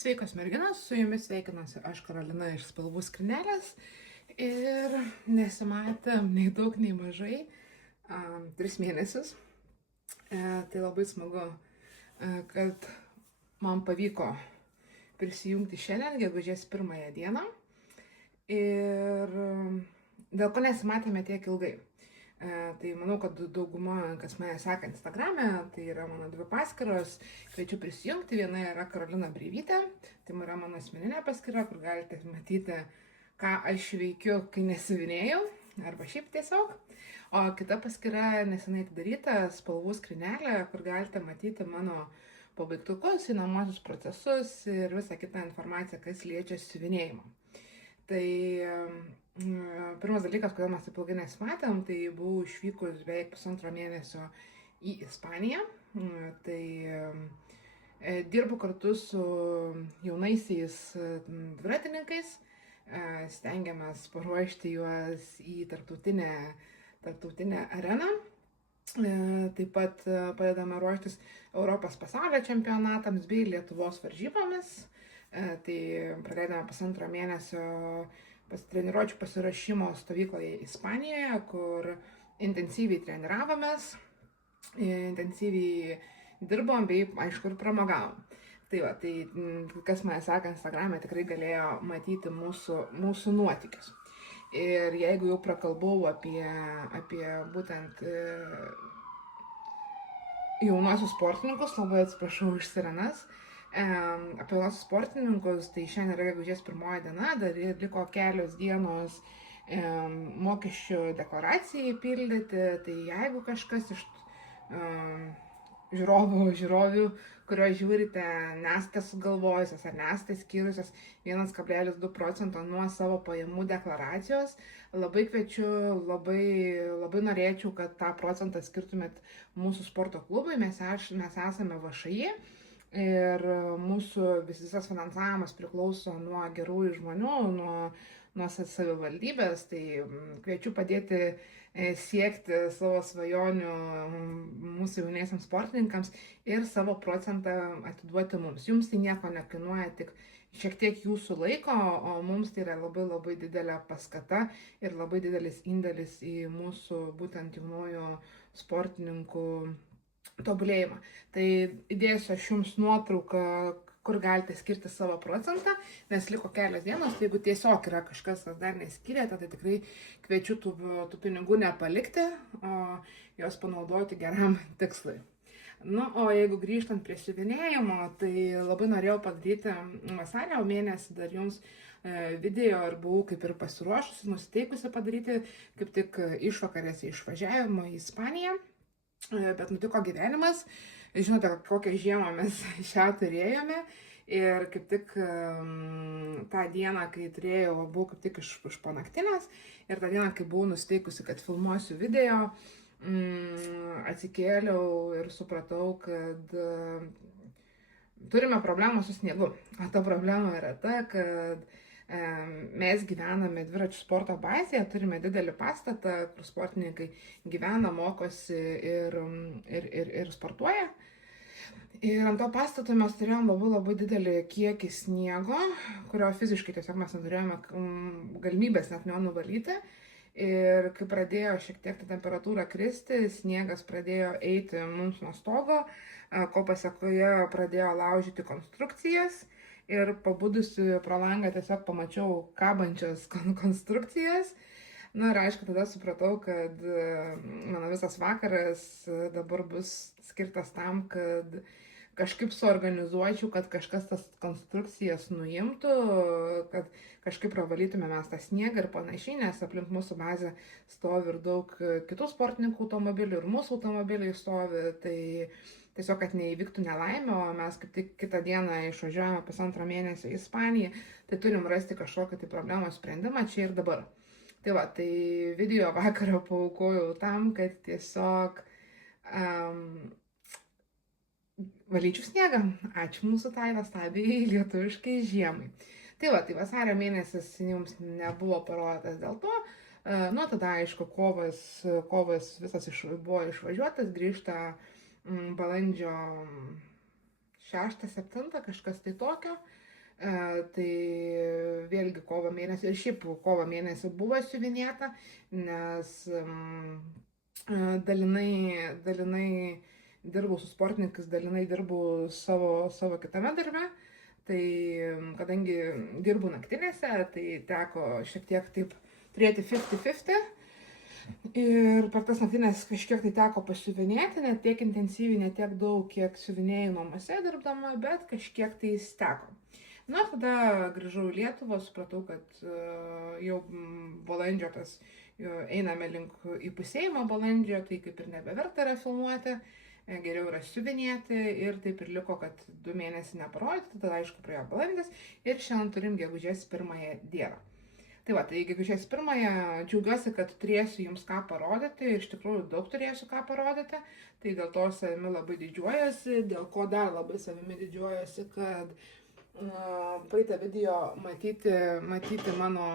Sveikos merginos, su jumis sveikinuosi aš Karolina iš Spalvų skrynelės ir nesimatėm nei daug, nei mažai, 3 mėnesius. Tai labai smagu, kad man pavyko prisijungti šiandien, gegužės 1 dieną ir dėl ko nesimatėme tiek ilgai. Tai manau, kad dauguma, kas mane seka Instagrame, tai yra mano 2 paskyros, kviečiu prisijungti. Viena yra Karolina Breivytė, tai yra mano asmeninė paskyra, kur galite matyti, ką aš veikiu, kai nesivinėjau, arba šiaip tiesiog. O kita paskyra nesenai atidaryta, Spalvų skrynelė, kur galite matyti mano pabaigtukus, einamosius procesus ir visą kitą informaciją, kas liečia siuvinėjimą. Tai pirmas dalykas, kodėl mes taip ilgai nesimatėm, tai buvau išvykus beveik 1,5 mėnesio į Ispaniją. Tai dirbu kartu su jaunaisiais dviratininkais, stengiamės paruošti juos į tarptautinę areną. Taip pat padedame ruoštis Europos pasaulio čempionatams bei Lietuvos varžybomis. Tai praleidome 1,5 mėnesio treniruočių pasiruošimo stovykloje Ispanijoje, kur intensyviai treniravomės, intensyviai dirbom bei, aišku, ir pramogavom. Tai kas mane seka Instagrame, tikrai galėjo matyti mūsų nuotykius. Ir jeigu jau prakalbau apie būtent jaunuosius sportininkus, labai atsiprašau už sirenas, apie jaunosius sportininkus, tai šiandien yra gegužės 1 diena, dar liko kelios dienos mokesčių deklaracijai pildyti, tai jeigu kažkas iš žiūrovių, kurio žiūrite, nesate sugalvojusios ar nesate skyrusios 1,2% nuo savo pajamų deklaracijos, labai kviečiu, labai norėčiau, kad tą procentą skirtumėt mūsų sporto klubui. Mes esame VŠI ir mūsų visas finansavimas priklauso nuo gerųjų žmonių, nuo savivaldybės, tai kviečiu padėti siekti savo svajonių mūsų jauniesiams sportininkams ir savo procentą atiduoti mums. Jums tai nieko nekainuoja, tik šiek tiek jūsų laiko, o mums tai yra labai didelė paskata ir labai didelis indėlis į mūsų būtent jaunųjų sportininkų tobulėjimą. Tai įdėsiu aš jums nuotrauką, kur galite skirti savo procentą, nes liko kelios dienos, tai jeigu tiesiog yra kažkas, kas dar neskyrėte, tai tikrai kviečiu tų pinigų nepalikti, o juos panaudoti geram tikslui. O jeigu grįžtant prie siuvinėjimo, tai labai norėjau padaryti vasario mėnesį dar jums video ir buvau kaip ir pasiruošusi, nusiteikusi padaryti kaip tik išvakarėse išvažiavimo į Ispaniją, bet nutiko gyvenimas. Žinote, kokią žiemą mes šią turėjome ir kaip tik tą dieną, kai turėjau, buvau kaip tik iš panaktinės ir tą dieną, kai buvau nusiteikusi, kad filmuosiu video, atsikėliau ir supratau, kad turime problemą su sniegu. O ta problema yra ta, kad mes gyvename dviračių sporto bazėje, turime didelį pastatą, kur sportininkai gyvena, mokosi ir sportuoja. Ir ant to pastato mes turėjom labai didelį kiekį sniego, kurio fiziškai tiesiog mes neturėjome galimybės net nuvalyti. Ir kai pradėjo šiek tiek ta temperatūra kristi, sniegas pradėjo eiti mums nuo stogo, ko pasekoje pradėjo laužyti konstrukcijas. Ir pabudusi pro langą tiesiog pamačiau kabančias konstrukcijas. Ir aišku, tada supratau, kad mano visas vakaras dabar bus skirtas tam, kad kažkaip suorganizuočiau, kad kažkas tas konstrukcijas nuimtų, kad kažkaip pravalytume mes tą sniegą ir panašiai, nes aplink mūsų bazę stovi ir daug kitų sportininkų automobilių ir mūsų automobiliai stovi, tai tiesiog, kad neįvyktų nelaimė, o mes kaip tik kitą dieną išvažiuojame 1,5 mėnesio į Ispaniją, tai turim rasti kažkokią tai problemos sprendimą čia ir dabar. Tai video vakarą paaukojau tam, kad tiesiog valyčiau sniegą. Ačiū mūsų tai nuostabiai lietuviškai žiemai. Tai vasario mėnesis jums nebuvo parodytas dėl to. Tada aišku, kovas visas buvo išvažiuotas, grįžta balandžio 6-7, kažkas tai tokio. Tai vėlgi kovo mėnesį, ir šiaip kovo mėnesį buvo siuvinėta, nes dalinai dirbau su sportininkais, dalinai dirbau savo kitame darbe. Tai kadangi dirbu naktinėse, tai teko šiek tiek taip turėti 50-50. Ir per tas naktinės kažkiek tai teko pasiuvinėti, ne tiek intensyviai, ne tiek daug, kiek siuvinėjau namuose dirbdama, bet kažkiek tai teko. Na, tada grįžau į Lietuvą, supratau, kad jau balandžio tas, einame link įpusėjimo balandžio, tai kaip ir nebeverta yra filmuoti, geriau yra siuvinėti ir taip ir liko, kad 2 mėnesiai neparodyti, tada aišku praėjo balandis ir šiandien turim gegužės 1 dieną. Tai va, tai gegužės 1 džiaugiuosi, kad turėsiu jums ką parodyti, iš tikrųjų daug turėsiu ką parodyti, tai dėl to savimi labai didžiuojuosi, dėl ko dar labai savimi didžiuojuosi, kad praeitą video matyti mano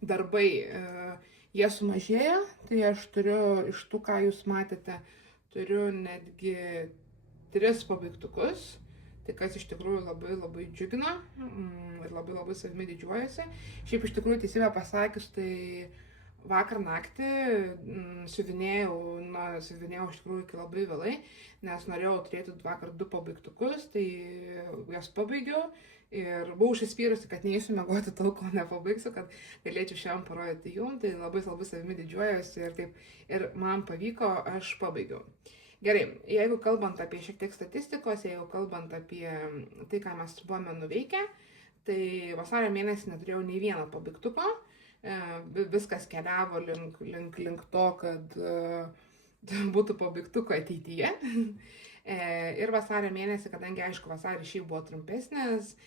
darbai, jie sumažėjo, tai aš turiu iš tų, ką jūs matėte, turiu netgi 3 pabaigtukus. Tai kas iš tikrųjų labai džiugina ir labai savimi didžiuojasi. Šiaip iš tikrųjų teisybę pasakius, tai vakar naktį siuvinėjau iš tikrųjų iki labai vėlai, nes norėjau turėti vakar 2 pabaigtukus, tai jas pabaigiau ir buvau užsispyrusi, kad neįsiu miegoti tol, kol nepabaigsiu, kad galėčiau šiandien parodyti jums, tai labai savimi didžiuojuosi ir taip, ir man pavyko, aš pabaigiau. Gerai, jeigu kalbant apie šiek tiek statistikos, jeigu kalbant apie tai, ką mes buvome nuveikę, tai vasario mėnesį neturėjau nei vieno pabaigtuko, viskas keliavo link to, kad būtų pabaigtuko ateityje. Ir vasario mėnesį, kadangi aišku, vasaris šiaip buvo trumpesnis,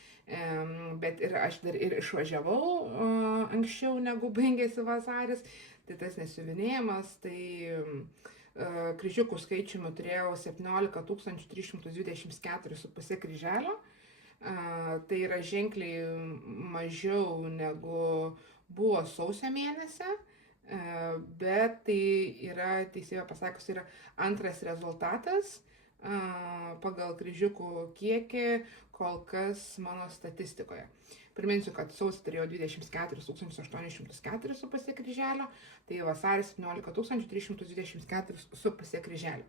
bet ir aš dar ir išvažiavau anksčiau negu baigėsi vasaris, tai tas nesiuvinėjimas, tai kryžiukų skaičiumi turėjau 17 324,5 kryželio. Tai yra ženkliai mažiau negu buvo sausio mėnesį, bet tai yra, teisybę pasakius, yra antras rezultatas pagal kryžiukų kiekį kol kas mano statistikoje. Priminsiu, kad sausį turėjau 24 804,5 kryželio, tai vasaris 17 324,5 kryželio.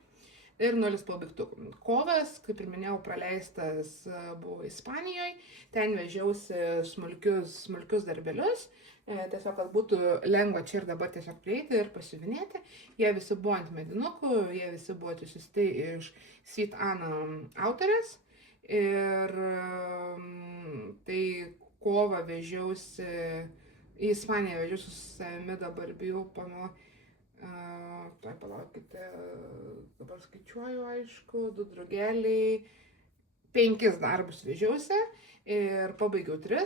Ir 0 pabaigtukų. Kovas, kaip ir minėjau, praleistas buvo Ispanijoje, ten vežiausi smulkius darbelius, tiesiog, kad būtų lengva čia ir dabar tiesiog prieiti ir pasiuvinėti. Jie visi buvo ant medinukų, jie visi buvo atsisiųsti iš Sweet Anna autorės. Ir tai kovą vežiausi, į Ispaniją vežiausi su savimi, dabar bijau pameluoti. Tai palaukite, dabar skaičiuoju, aišku, 2 drugeliai, 5 darbus vežiausi ir pabaigiau 3.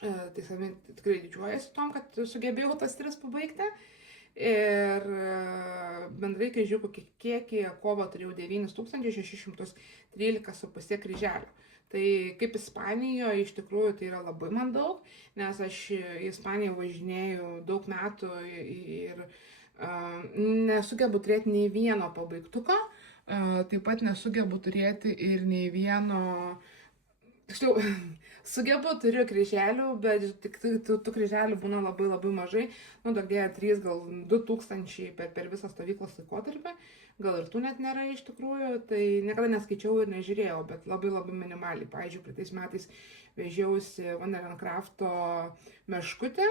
Tai savimi tikrai didžiuojasi tom, kad sugebėjau tas 3 pabaigti. Ir bendrai kryžiukų kiekį kovą turėjau 9613,5 kryželio. Tai kaip Ispanijoje iš tikrųjų tai yra labai man daug, nes aš į Ispaniją važinėjau daug metų ir nesugebu turėti nei vieno pabaigtuko, taip pat nesugebu turėti ir nei vieno, tiksliau, sugebu, turiu kryželių, bet tik tų kryželių būna labai mažai, daug dėja 3, gal 2000 per visą stovyklos laikotarpį, gal ir tų net nėra iš tikrųjų, tai niekada neskaičiau ir nežiūrėjau, bet labai minimaliai. Pavyzdžiui, praeitais metais vežiausi Vanderenkrafto meškutę.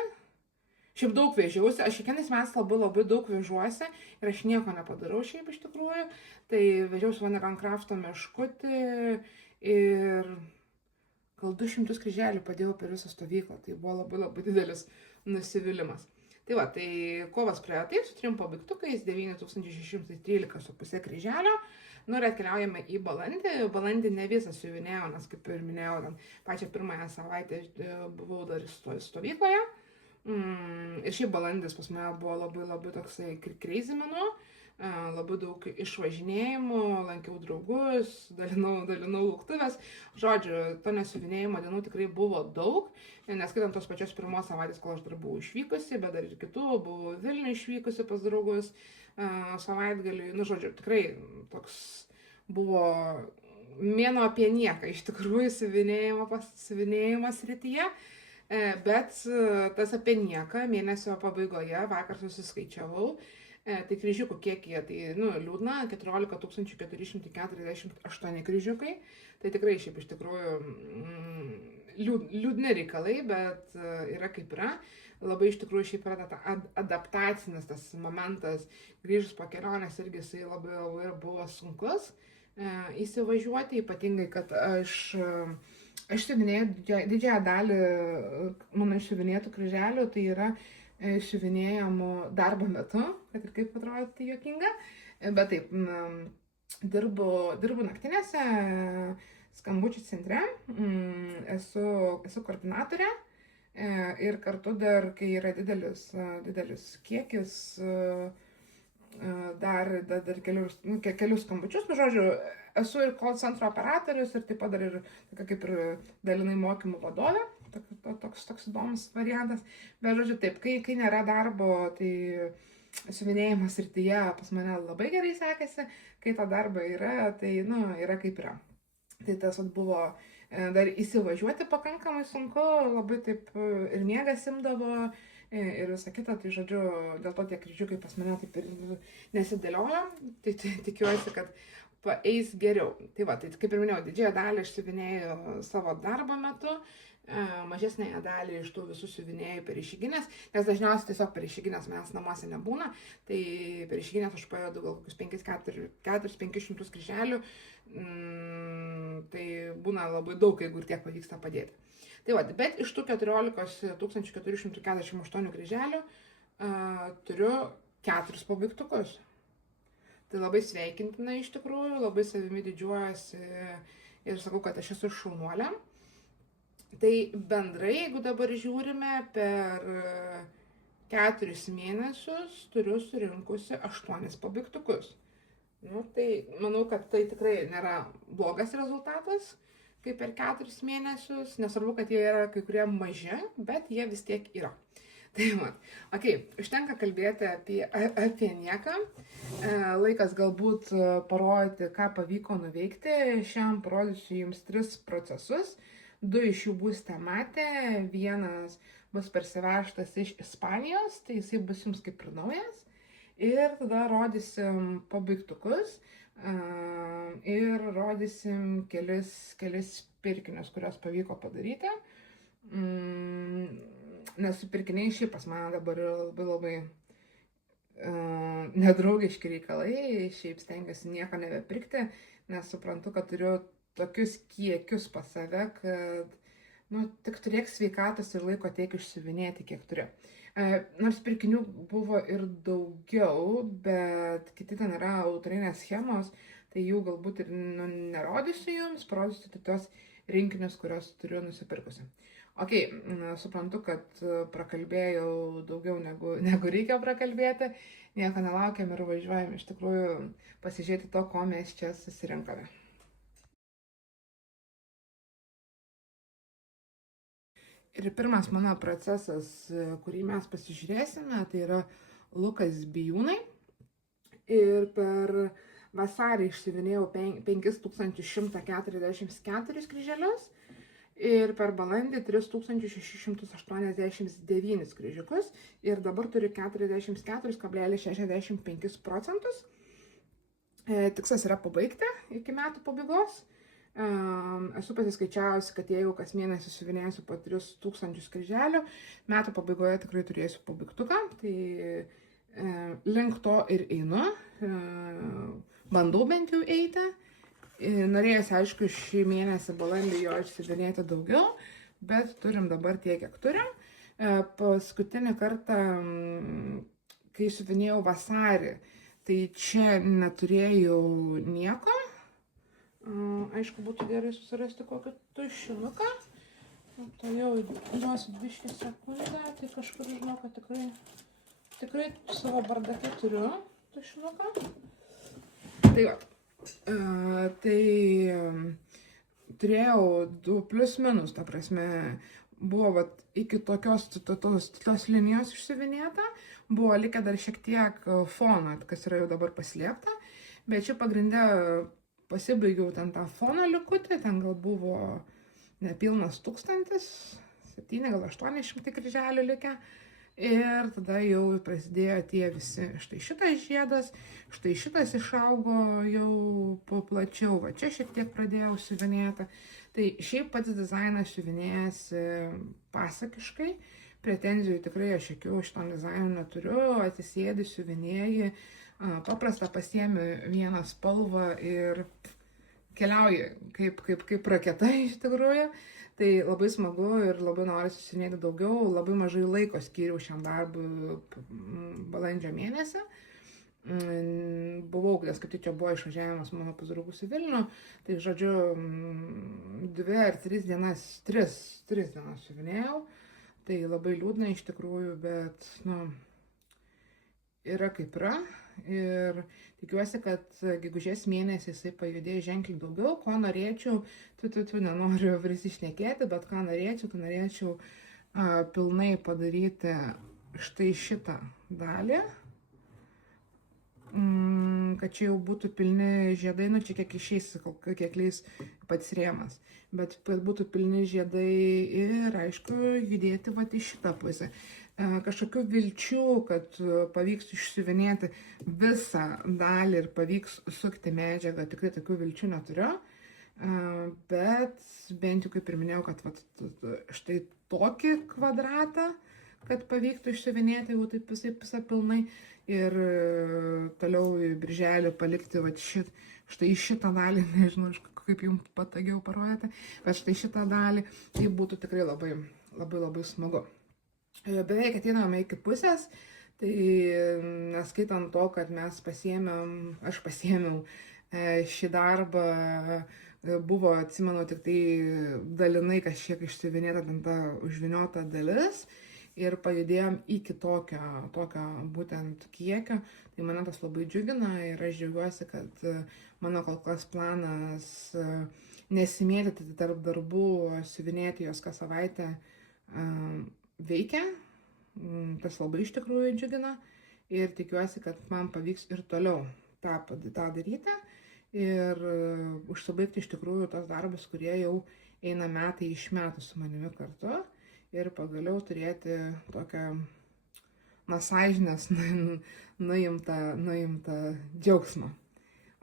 Šiaip daug vežiausi, aš kiekvienais metais labai daug vežuosi ir aš nieko nepadarau šiaip iš tikrųjų. Tai vežiausi Vanderenkrafto meškutį ir gal 200 kryželių padėjau per visą stovyklą. Tai buvo labai didelis nusivylimas. Tai va, tai kovas praėjo taip, su 3 pabaigtukais, 9613,5 kryželio. Nu ir atkeliaujame į balandį. Balandį ne visą siuvinėjau, nes kaip ir minėjau, pačią pirmąją savaitę buvau dar stovykloje. Ir šiaip balandis pas mane buvo labai toksai crazy mėnuo, labai daug išvažinėjimų, lankiau draugus, dalinau lauktuves. Žodžiu, to nesiuvinėjimo dienų tikrai buvo daug, neskaitant tos pačios pirmos savaitės, kol aš dar buvau išvykusi, bet dar ir kitų, buvau Vilniuje išvykusi pas draugus savaitgalį. Nu, žodžiu, tikrai toks buvo mėnuo apie nieką iš tikrųjų siuvinėjimo srityje, bet tas apie nieką mėnesio pabaigoje vakar susiskaičiavau, tai kryžiukų kiekyje, tai liūdna, 14 448 kryžiukai, tai tikrai šiaip iš tikrųjų liūdni reikalai, bet yra kaip yra. Labai iš tikrųjų šiaip yra adaptacinis tas momentas, grįžus po kelionės irgi jisai labai buvo sunkus įsivažiuoti, ypatingai, kad aš siuvinėjau didžiąją dalį mano išsiuvinėtų kryželių, tai yra siuvinėjamų darbo metu, kad ir kaip atrodo juokinga, bet taip, dirbu naktinėse, skambučių centre, esu koordinatorė. Ir kartu dar, kai yra didelis kiekis, dar kelius skambučius, žodžiu, esu ir call centro operatorius ir taip pat dar ir kaip ir dalinai mokymų vadovė, toks įdomus variantas, bet žodžiu taip, kai nėra darbo, tai siuvinėjimo srityje pas mane labai gerai sekėsi, kai to darbo yra, tai yra kaip yra. Tai tas buvo dar įsivažiuoti pakankamai sunku, labai taip ir miegas imdavo ir visą kitą, tai žodžiu, dėl to tie kryžiukai pas mane taip ir nesidėliojo, tai tikiuosi, kad paeis geriau. Tai va, tai kaip ir minėjau, didžiąją dalį aš siuvinėjau savo darbo metu, mažesnėje dalį iš tų visų siuvinėjau per išeiginės, nes dažniausiai tiesiog per išeiginės manęs namuose nebūna, tai per išeiginės aš pajodu gal kokius 400-500 kryželių, tai būna labai daug, jeigu ir tiek pavyksta padėti. Tai va, bet iš tų 14 448 kryželių turiu 4 pabaigtukus. Tai labai sveikintina iš tikrųjų, labai savimi didžiuojasi ir sakau, kad aš esu šaunuolė. Tai bendrai, jeigu dabar žiūrime, per 4 mėnesius turiu surinkusi 8 pabaigtukus. Tai manau, kad tai tikrai nėra blogas rezultatas, kaip per 4 mėnesius, nesvarbu, kad jie yra kai kurie maži, bet jie vis tiek yra. Tai man, užtenka kalbėti apie nieką, laikas galbūt parodyti, ką pavyko nuveikti, šiandien parodysiu jums 3 procesus, 2 iš jų būsite matę, vienas bus parsivežtas iš Ispanijos, tai jisai bus jums kaip ir naujas. Ir tada rodysim pabaigtukus ir rodysim kelis pirkinius, kuriuos pavyko padaryti. Nes su pirkiniai šiaip pas mane dabar yra labai nedraugiški reikalai, šiaip stengiuosi nieko nebepirkti, nes suprantu, kad turiu tokius kiekius pas save, kad tik turėk sveikatos ir laiko tiek išsiuvinėti, kiek turiu. Nors pirkinių buvo ir daugiau, bet kiti ten yra autorinės schemos, tai jų galbūt ir nerodysiu jums, parodysiu tik tos rinkinius, kuriuos turiu nusipirkusi. Suprantu, kad prakalbėjau daugiau negu reikia prakalbėti, nieko nelaukiam ir važiuojam iš tikrųjų pasižiūrėti to, ko mes čia susirinkame. Ir pirmas mano procesas, kurį mes pasižiūrėsime, tai yra Lukas Bijūnai. Ir per vasarį išsiuvinėjau 5144 kryželius ir per balandį 3689 kryžiukus. Ir dabar turiu 44,65%. Tikslas yra pabaigti iki metų pabaigos. Esu pasiskaičiavusi, kad jeigu kas mėnesį siuvinėsiu po 3000 kryželių, metų pabaigoje tikrai turėsiu pabaigtuką, tai link to ir einu, bandau bent jau eiti. Norėjusi, aišku, šį mėnesį balandį jo išsiuvinėti daugiau, bet turim dabar tiek, kiek turim. Paskutinį kartą, kai siuvinėjau vasarį, tai čia neturėjau nieko. Aišku, būtų gerai susirasti kokį tušinuką. Tai jau duosiu 2 sekundę, tai kažkur žinau, kad tikrai savo bardake turiu tušinuką. Tai va, turėjau 2 plius minus, ta prasme, buvo iki tokios tos linijos išsiuvinėta, buvo likę dar šiek tiek fono, kas yra jau dabar paslėpta, bet čia pagrinde pasibaigiau ten tą fono likutį, ten gal buvo nepilnas 1000, 7 gal 800 kryželių likę. Ir tada jau prasidėjo tie visi, štai šitas žiedas, štai šitas išaugo jau plačiau, va čia šiek tiek pradėjau siuvinėti. Tai šiaip pats dizainas siuvinėjasi pasakiškai, pretenzijų tikrai aš jokių šitam dizainui neturiu, atsisėdi siuvinėji, paprasta pasiemi vieną spalvą ir keliauji kaip raketa iš tikrųjų. Tai labai smagu ir labai noriu susivinėti daugiau, labai mažai laiko skyriau šiam darbui balandžio mėnesį. Buvau, nes kaip tik čia buvo išvažiavimas mano pas draugus į Vilnių, tai žodžiu 2 ar 3 dienas, 3 dienas siuvinėjau. Tai labai liūdna iš tikrųjų, bet yra kaip yra. Ir tikiuosi, kad gegužės mėnesį jisai pajudės ženkliai daugiau. Ko norėčiau, nenoriu prisišnekėti, bet ką norėčiau, tai norėčiau pilnai padaryti štai šitą dalį, kad čia jau būtų pilni žiedai, čia kiek išeis, kiek leis pats rėmas, bet būtų pilni žiedai ir aišku judėti vat į šitą pusę. Kažkokių vilčių, kad pavyks išsiuvinėti visą dalį ir pavyks sukti medžiagą, tikrai tokių vilčių neturiu, bet bent jau kaip ir minėjau, kad štai tokį kvadratą, kad pavyktų išsiuvinėti jau taip visą pilnai ir toliau į birželį palikti štai šitą dalį, nežinau, kaip jums patogiau parodyti, bet štai šitą dalį, tai būtų tikrai labai smagu. Beveik ateiname iki pusės, tai neskaitant to, kad aš pasiėmiau šį darbą, buvo, atsimenu, tik tai dalinai kažkiek išsiuvinėta ten ta užvyniota dalis ir pajudėjom iki tokio būtent kiekio, tai mane tas labai džiugina ir aš džiaugiuosi, kad mano kol kas planas nesimėtyti tarp darbų, siuvinėti jos kas savaitę veikia, tas labai iš tikrųjų džiugina ir tikiuosi, kad man pavyks ir toliau tą daryti ir užsibaigti iš tikrųjų tos darbus, kurie jau eina metai iš metų su manimi kartu ir pagaliau turėti tokią sąžinės nuimtą džiaugsmą.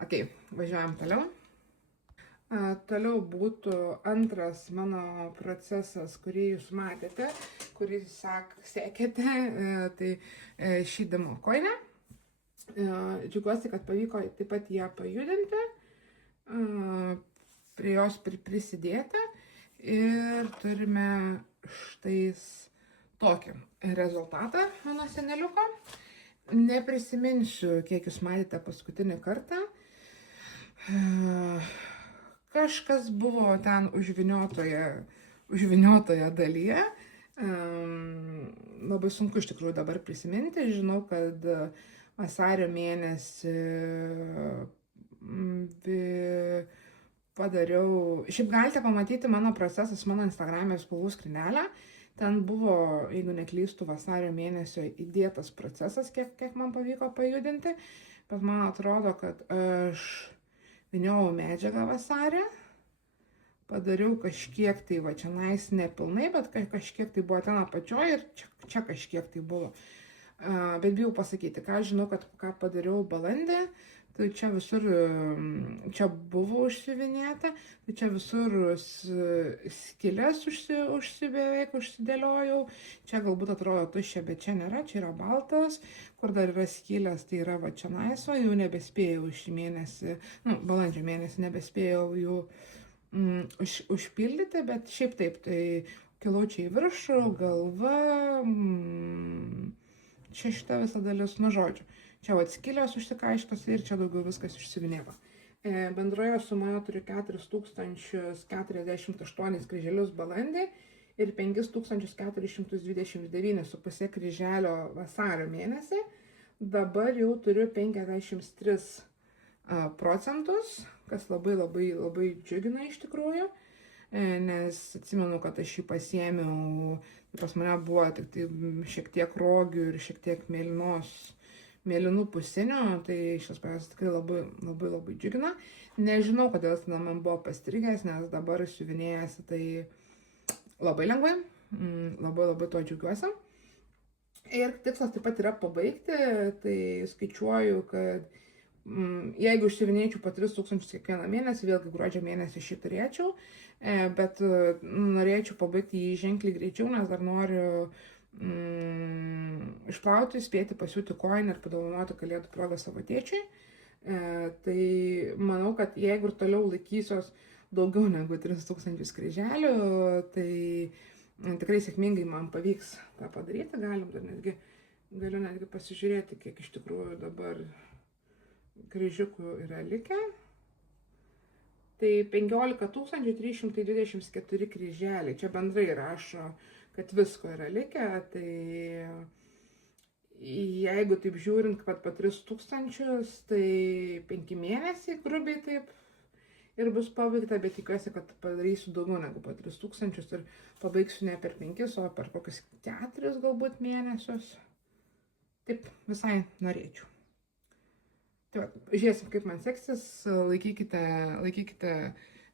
Ok, važiuojam toliau. Toliau būtų antras mano procesas, kurį jūs matėte, kurį sekėte, tai šydimo koinė. Džiugiuosi, kad pavyko taip pat ją pajudinti, prie jos prisidėti ir turime štai tokį rezultatą mano seneliuko. Neprisiminsiu, kiek jūs matėte paskutinį kartą. Kažkas buvo ten užvyniotoje dalyje. Labai sunku iš tikrųjų dabar prisiminti. Žinau, kad vasario mėnesį padariau. Šiaip galite pamatyti mano procesas mano Instagram'e spalvų skrynelę. Ten buvo, jeigu neklystu, vasario mėnesio įdėtas procesas, kiek man pavyko pajudinti. Bet man atrodo, kad aš vyniojau medžiagą vasarį, padariau kažkiek tai, čia nepilnai, bet kažkiek tai buvo ten apačioje ir čia kažkiek tai buvo. Bet bijau pasakyti, ką žinau, ką padariau balandį, tai čia visur, čia buvo užsiuvinėta, tai čia visur skylės beveik užsidėliojau, čia galbūt atrodo tuščia, bet čia nėra, čia yra baltas, kur dar yra skylės, tai yra va čia naisva, jau nebespėjau šį mėnesį, balandžio mėnesį nebespėjau jų užpildyti, bet šiaip taip, tai kilau čia į viršų, galva, čia šita visa dalis, žodžiu. Čia skylės užsikaištos ir čia daugiau viskas išsiuvinėta. Bendroje sumoje turiu 4048 kryželius balandį ir 5429,5 kryželio vasario mėnesį. Dabar jau turiu 53 procentus, kas labai džiugina iš tikrųjų, nes atsimenu, kad aš jį pasiėmiau, pas mane buvo tik tai šiek tiek rogių ir šiek tiek mėlynos mėlynų pusinių, tai šis projektas tikrai labai džiugina. Nežinau, kodėl jis man buvo pastrigęs, nes dabar siuvinėjasi tai labai lengvai, labai to džiaugiuosi. Ir tikslas taip pat yra pabaigti, tai skaičiuoju, kad jeigu išsiuvinėčiau po 3000 kiekvieną mėnesį, vėlgi gruodžio mėnesį šį turėčiau, bet norėčiau pabaigti jį ženkliai greičiau, nes dar noriu išplauti, spėti pasiūti koiną ir padovanoti kalėdų progą savo tėčiui. Tai manau, kad jeigu ir toliau laikysiuos daugiau negu 3000 kryželių, tai tikrai sėkmingai man pavyks tą padaryti. Galiu netgi pasižiūrėti, kiek iš tikrųjų dabar kryžiukų yra likę. Tai 15 324 kryželiai. Čia bendrai rašo, kad visko yra likę. Tai jeigu taip žiūrint, kad po 3000, tai 5 mėnesiai grubiai taip ir bus pabaigta, bet tikiuosi, kad padarysiu daugiau negu po 3000 ir pabaigsiu ne per 5, o per kokius 4 galbūt mėnesius. Taip visai norėčiau. Tai va, žiūrėsim, kaip man seksis, laikykite,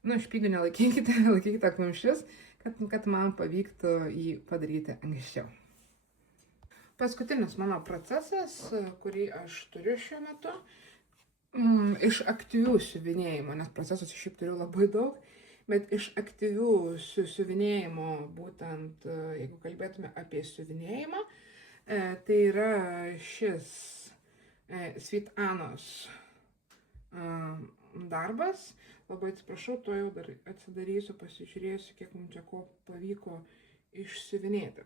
špygų nelaikykite, laikykite kumščius, kad man pavyktų jį padaryti anksčiau. Paskutinis mano procesas, kurį aš turiu šiuo metu, iš aktyvių siuvinėjimų, nes procesus šiaip turiu labai daug, bet iš aktyvių siuvinėjimų, būtent jeigu kalbėtume apie siuvinėjimą, tai yra šis Sweet Anos darbas. Labai atsiprašau, to jau dar atsidarysiu, pasižiūrėsiu, kiek mums čia ko pavyko išsiuvinėti.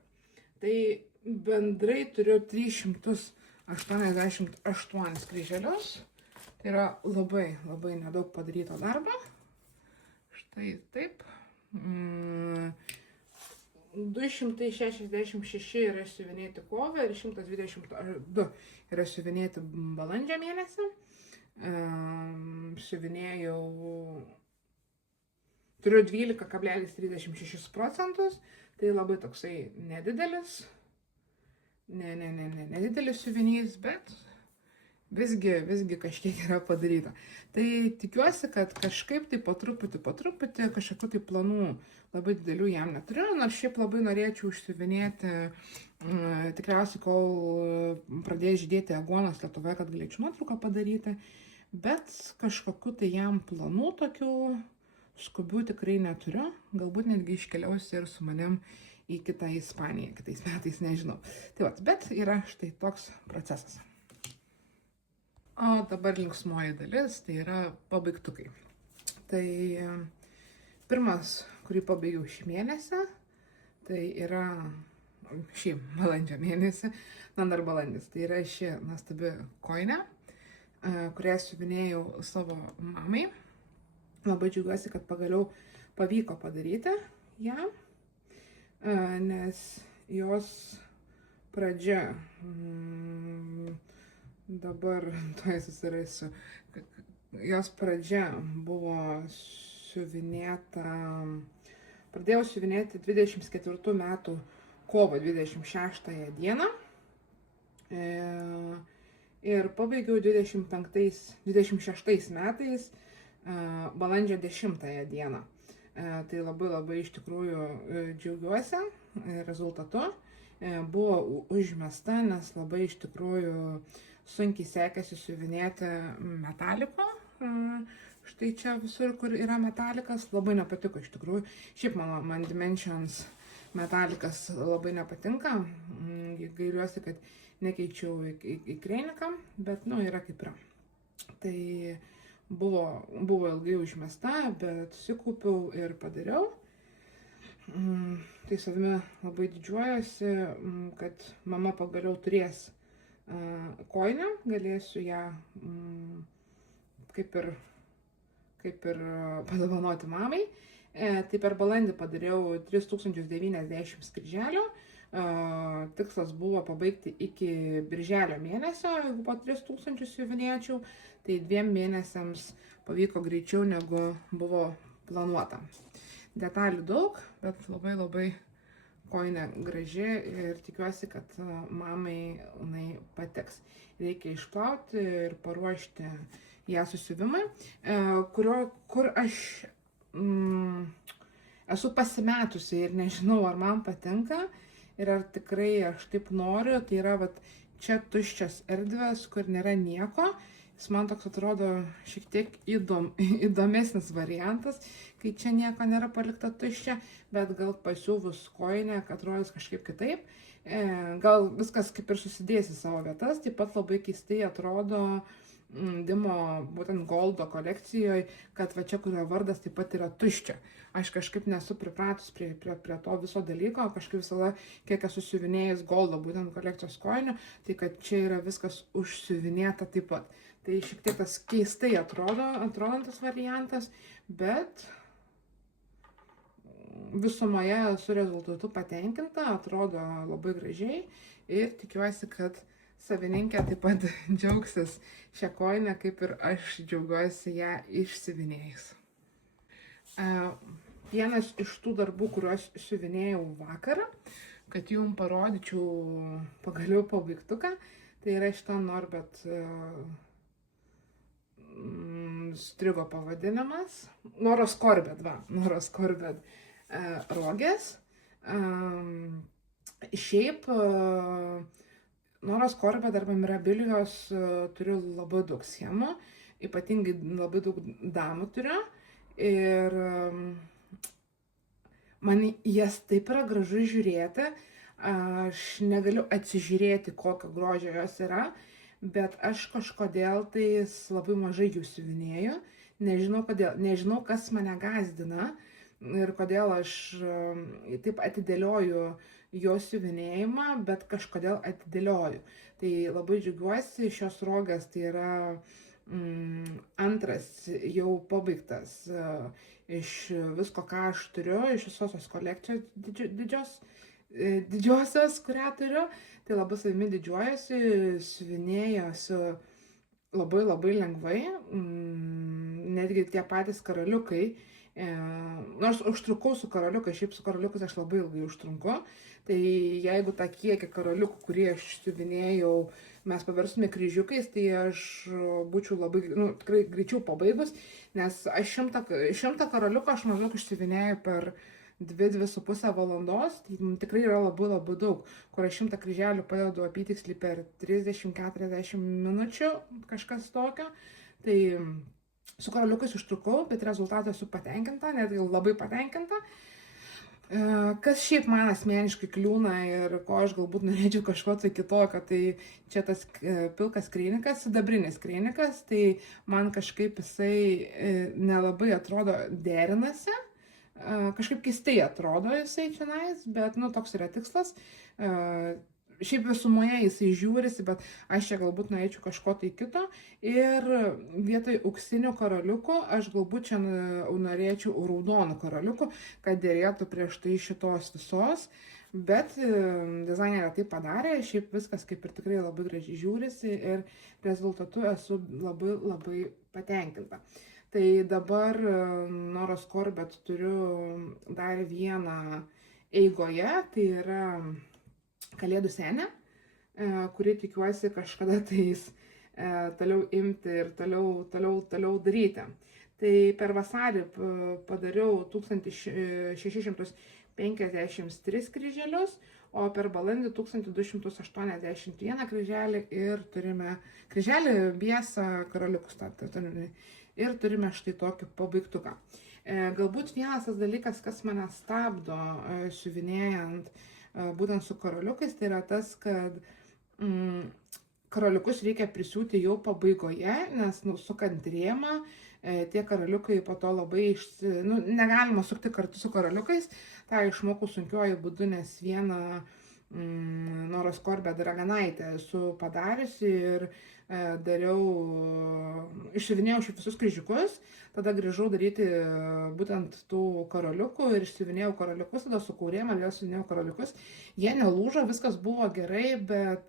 Tai bendrai turiu 388 kryželius. Tai yra labai nedaug padaryto darbo. Štai taip. 266 yra siuvinėti kovą ir 122 yra siuvinėti balandžio mėnesį. Siuvinėjau, turiu 12,36%, tai labai toksai nedidelis siuvinys, bet visgi kažkiek yra padaryta. Tai tikiuosi, kad kažkaip tai po truputį, kažkokių tai planų labai didelių jam neturiu, nors šiaip labai norėčiau išsiuvinėti, tikriausiai kol pradės žydėti aguonos Lietuvoje, kad galėčiau nuotrauką padaryti, bet kažkokių tai jam planų tokių skubių tikrai neturiu, galbūt netgi iškeliausiu ir su manim į kitą Ispaniją, kitais metais, nežinau. Tai va, bet yra štai toks procesas. O dabar linksmoji dalis, tai yra pabaigtukai. Tai pirmas, kurį pabaigiau šį mėnesį, tai yra šį balandžio mėnesį, dar balandis, tai yra ši nuostabi koinė, kurią siuvinėjau savo mamai. Labai džiaugiuosi, kad pagaliau pavyko padaryti ją, nes jos pradžia, dabar tuoj susirasiu, jos pradžia buvo siuvinėta, pradėjau siuvinėti 24 metų kovo 26 dieną ir pabaigiau 26 metais balandžio 10 dieną. Tai labai iš tikrųjų džiaugiuosi rezultatu. Buvo užmesta, nes labai iš tikrųjų sunkiai sekėsi siuvinėti metaliko. Štai čia visur, kur yra metalikas, labai nepatiko iš tikrųjų. Šiaip man Dimensions metalikas labai nepatinka. Gailiuosi, kad nekeičiau į kreiniką, bet yra kaip yra. Tai buvo ilgai užmesta, bet susikaupiau ir padariau. Tai savimi labai didžiuojuosi, kad mama pagaliau turės koinę, galėsiu ją kaip ir padovanoti mamai. Tai per balandį padariau 3090 kryželių. Tikslas buvo pabaigti iki birželio mėnesio, jeigu po 3000 siuvinėčiau, tai 2 mėnesiams pavyko greičiau negu buvo planuota. Detalių daug, bet labai kojinė graži ir tikiuosi, kad mamai jinai patiks. Reikia išplauti ir paruošti ją susiuvimui, kur aš esu pasimetusi ir nežinau, ar man patinka ir ar tikrai aš taip noriu. Tai yra čia tuščias erdvės, kur nėra nieko. Jis man toks atrodo šiek tiek įdomesnis variantas, kai čia nieko nėra palikta tuščia, bet gal pasiuvus kojinę, kad atrodys kažkaip kitaip. Gal viskas kaip ir susidės į savo vietas, taip pat labai keistai atrodo Dimo būtent Goldo kolekcijoje, kad čia, kurio vardas taip pat yra tuščia. Aš kažkaip nesu pripratus prie to viso dalyko, kažkaip visada, kiek esu siuvinėjęs Goldo būtent kolekcijos kojinių, tai kad čia yra viskas užsiuvinėta taip pat. Tai šiek tiek tas keistai atrodantis variantas, bet visumoje su rezultatu patenkinta, atrodo labai gražiai ir tikiuosi, kad savininkė taip pat džiaugsis šią kojinę, kaip ir aš džiaugiuosi ją išsiuvinėjus. Vienas iš tų darbų, kuriuos siuvinėjau vakarą, kad jums parodyčiau pagaliau pabaigtuką, tai yra šito Norbert strigo pavadinimas. Noros Corbett rogės. Šiaip Noros Corbett arba Mirabilijos turiu labai daug schemų, ypatingai labai daug damų turiu ir man jas taip yra gražu žiūrėti, aš negaliu atsižiūrėti, kokio grožio jos yra, bet aš kažkodėl tais labai mažai jų siuvinėju, nežinau kodėl, nežinau kas mane gazdina ir kodėl aš taip atidėlioju jo siuvinėjimą, bet kažkodėl atidėlioju. Tai labai džiaugiuosi, šios rogės tai yra antras jau pabaigtas iš visko, ką aš turiu, iš visos tos kolekcijos didžiosios, kurią turiu. Tai labai savimi didžiuojasi, siuvinėjasi labai lengvai, netgi tie patys karaliukai. Nors užtrukau su karaliukais, šiaip su karaliukais aš labai ilgai užtrunku, tai jeigu tą kiekį karaliukų, kurį aš siuvinėjau, mes paverstume kryžiukais, tai aš būčiau labai, tikrai greičiau pabaigus, nes aš 100 karaliukų aš maždaug išsiuvinėjau per 2–2,5 valandos, tai tikrai yra labai daug, kur aš 100 kryželių padedu apytiksliai per 30–40 minučių, kažkas tokio. Tai su karaliukais užtrukau, bet rezultatą esu patenkinta, netgi labai patenkinta. Kas šiaip man asmeniškai kliūna ir ko aš galbūt norėčiau kažko tai kitokio, tai čia tas pilkas skrynikas, sidabrinis skrynikas, tai man kažkaip jisai nelabai atrodo derinasi, kažkaip keistai atrodo jisai čionais, bet toks yra tikslas. Šiaip visumoje jisai žiūrisi, bet aš čia galbūt norėčiau kažko tai kito. Ir vietoj auksinių karaliukų aš galbūt čia norėčiau raudonų karaliukų, kad dėrėtų prieš tai šitos visos. Bet dizainerė tai padarė, šiaip viskas kaip ir tikrai labai gražiai žiūrisi ir rezultatu esu labai patenkinta. Tai dabar Noros Corbett turiu dar vieną eigoje, tai yra Kalėdų senė, kuri tikiuosi kažkada tais toliau imti ir toliau daryti. Tai per vasarį padariau 1653 kryželius, o per balandį 1281 kryželį ir turime kryželį, biesą, karaliukus ir turime štai tokį pabaigtuką. Galbūt vienas tas dalykas, kas mane stabdo siuvinėjant būtent su karaliukais, tai yra tas, kad karaliukus reikia prisiūti jau pabaigoje, nes sukant rėmą, tie karaliukai po to labai negalima sukti kartu su karaliukais. Tai išmokau sunkiuoju būdu, nes vieną Noros Corbett raganaitę esu padariusi ir išsiuvinėjau šiaip visus kryžiukus, tada grįžau daryti būtent tų karaliukų ir išsiuvinėjau karaliukus, tada su kaurėm vėl siuvinėjau karaliukus. Jie nelūžo, viskas buvo gerai, bet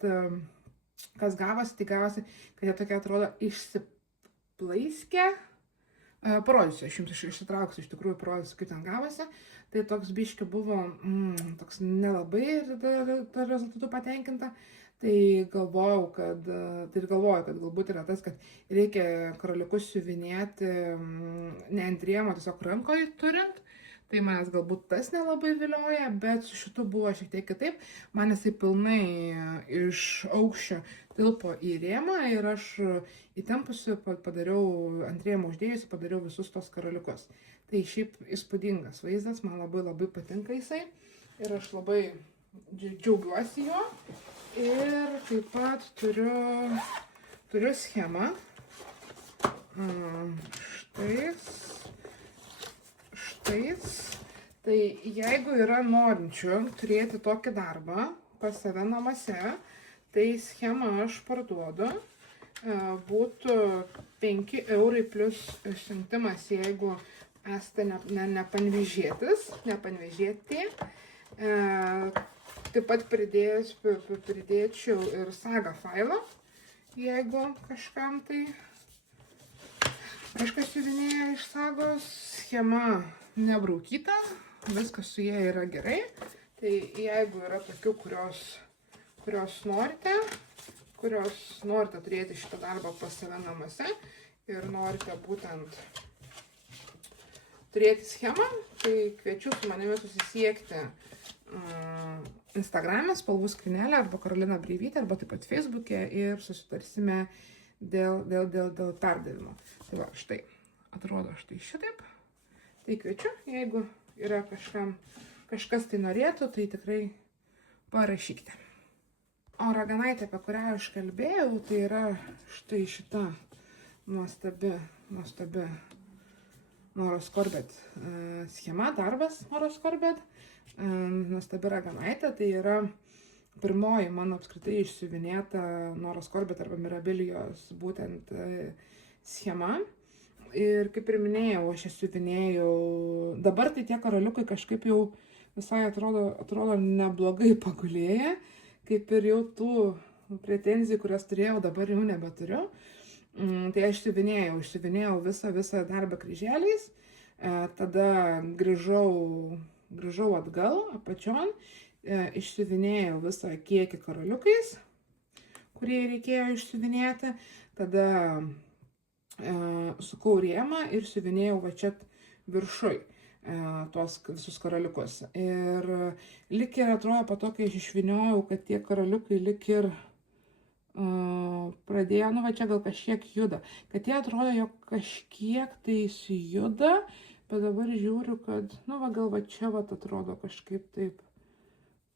kas gavosi, tai gavosi, kad jie tokie atrodo išsiplaiskę. Parodysiu, aš jums išsitrauksiu, iš tikrųjų parodysiu, kaip ten gavosi. Tai toks biški buvo, toks nelabai rezultatu patenkinta. Tai galvojau, kad galbūt yra tas, kad reikia karoliukus siuvinėti ne ant rėmo, tiesiog rankoje turint. Tai manęs galbūt tas nelabai vilioja, bet su šitu buvo šiek tiek kitaip. Man jisai pilnai iš aukščio tilpo į rėmą ir aš įtempusi padariau, ant rėmo uždėjusi, padariau visus tos karoliukus. Tai šiaip įspūdingas vaizdas, man labai labai patinka jisai ir aš labai džiaugiuosi juo. Ir taip pat turiu schemą. Štais. Tai jeigu yra norinčių turėti tokį darbą pas save namuose, tai schemą aš parduodu. Būtų 5 eurai plus siuntimas, jeigu esate nepanvežėti. Taip pat pridėčiau ir sagą failą, jeigu kažkam tai kažkas siuvinėja iš sagos. Schema nebraukyta, viskas su jie yra gerai. Tai jeigu yra tokių, kurios norite turėti šitą darbą pas save namuose ir norite būtent turėti schemą, tai kviečiu su manimi susisiekti Instagram'e, spalvų skrynelė, arba Karolina Breivytė, arba taip pat Facebook'e ir susitarsime dėl perdavimo. Tai va, štai, atrodo štai šitaip. Tai kviečiu, jeigu yra kažkas tai norėtų, tai tikrai parašykite. O raganaitė, apie kurią aš kalbėjau, tai yra štai šita nuostabi Noros Corbett schema, darbas Noros Corbett. Nuostabi raganaitė, tai yra pirmoji mano apskritai išsiuvinėta Noros Corbett arba Mirabilijos būtent schema. Ir kaip ir minėjau, aš siuvinėjau, dabar tai tie karoliukai kažkaip jau visai atrodo neblogai pagulėję, kaip ir jau tų pretenzijų, kurias turėjau, dabar jau nebeturiu. Tai aš siuvinėjau visą darbą kryželiais, tada grįžau atgal apačion, išsiuvinėjau visą kiekį karoliukais, kurie reikėjo išsiuvinėti, tada sukau rėmą ir siuvinėjau va čia viršui tuos visus karoliukus. Ir lik ir atrodo po to, kai aš išvyniojau, kad tie karoliukai lik ir pradėjo, nu va čia gal kažkiek juda. Kad jie atrodo, jog kažkiek tai juda, bet dabar žiūriu, kad, nu va gal va čia va atrodo kažkaip taip.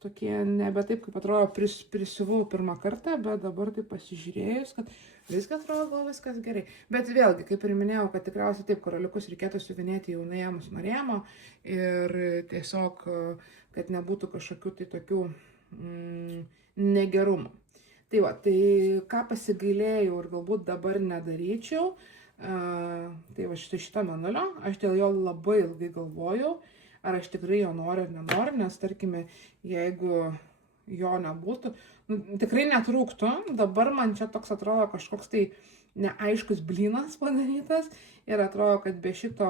Tokie nebe taip, kaip atrodo, prisiuvau pirmą kartą, bet dabar taip pasižiūrėjus, kad viskas atrodo, gal viskas gerai. Bet vėlgi, kaip ir minėjau, kad tikriausiai taip karoliukus reikėtų siuvinėti jau nuėmus nuo rėmo ir tiesiog, kad nebūtų kažkokių tai tokių negerumų. Tai va, tai ką pasigailėjau ir galbūt dabar nedaryčiau, tai va šito mėnulio, aš dėl jo labai ilgai galvojau, ar aš tikrai jo noriu ar nenoriu, nes tarkime, jeigu jo nebūtų, tikrai netrūktų, dabar man čia toks atrodo kažkoks tai neaiškus blynas padarytas ir atrodo, kad be šito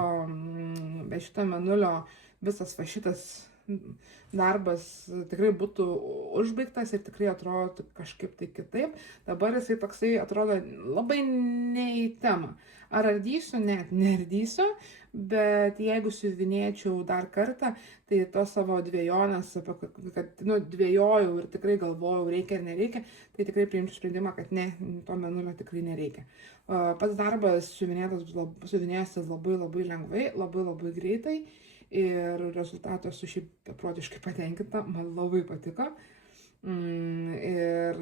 mėnulio visas va šitas darbas tikrai būtų užbaigtas ir tikrai atrodo kažkaip tai kitaip. Dabar jisai toksai atrodo labai ne į temą. Ar ardysiu? Net neardysiu, bet jeigu siuvinėčiau dar kartą, tai to savo dvejonės, kad dvejojau ir tikrai galvojau, reikia ar nereikia, tai tikrai priimčiau sprendimą, kad ne, to mėnulio tikrai nereikia. Pats darbas siuvinėjasis labai labai lengvai, labai labai greitai. Ir rezultatą esu šiaip beprotiškai patenkinta, man labai patiko. Ir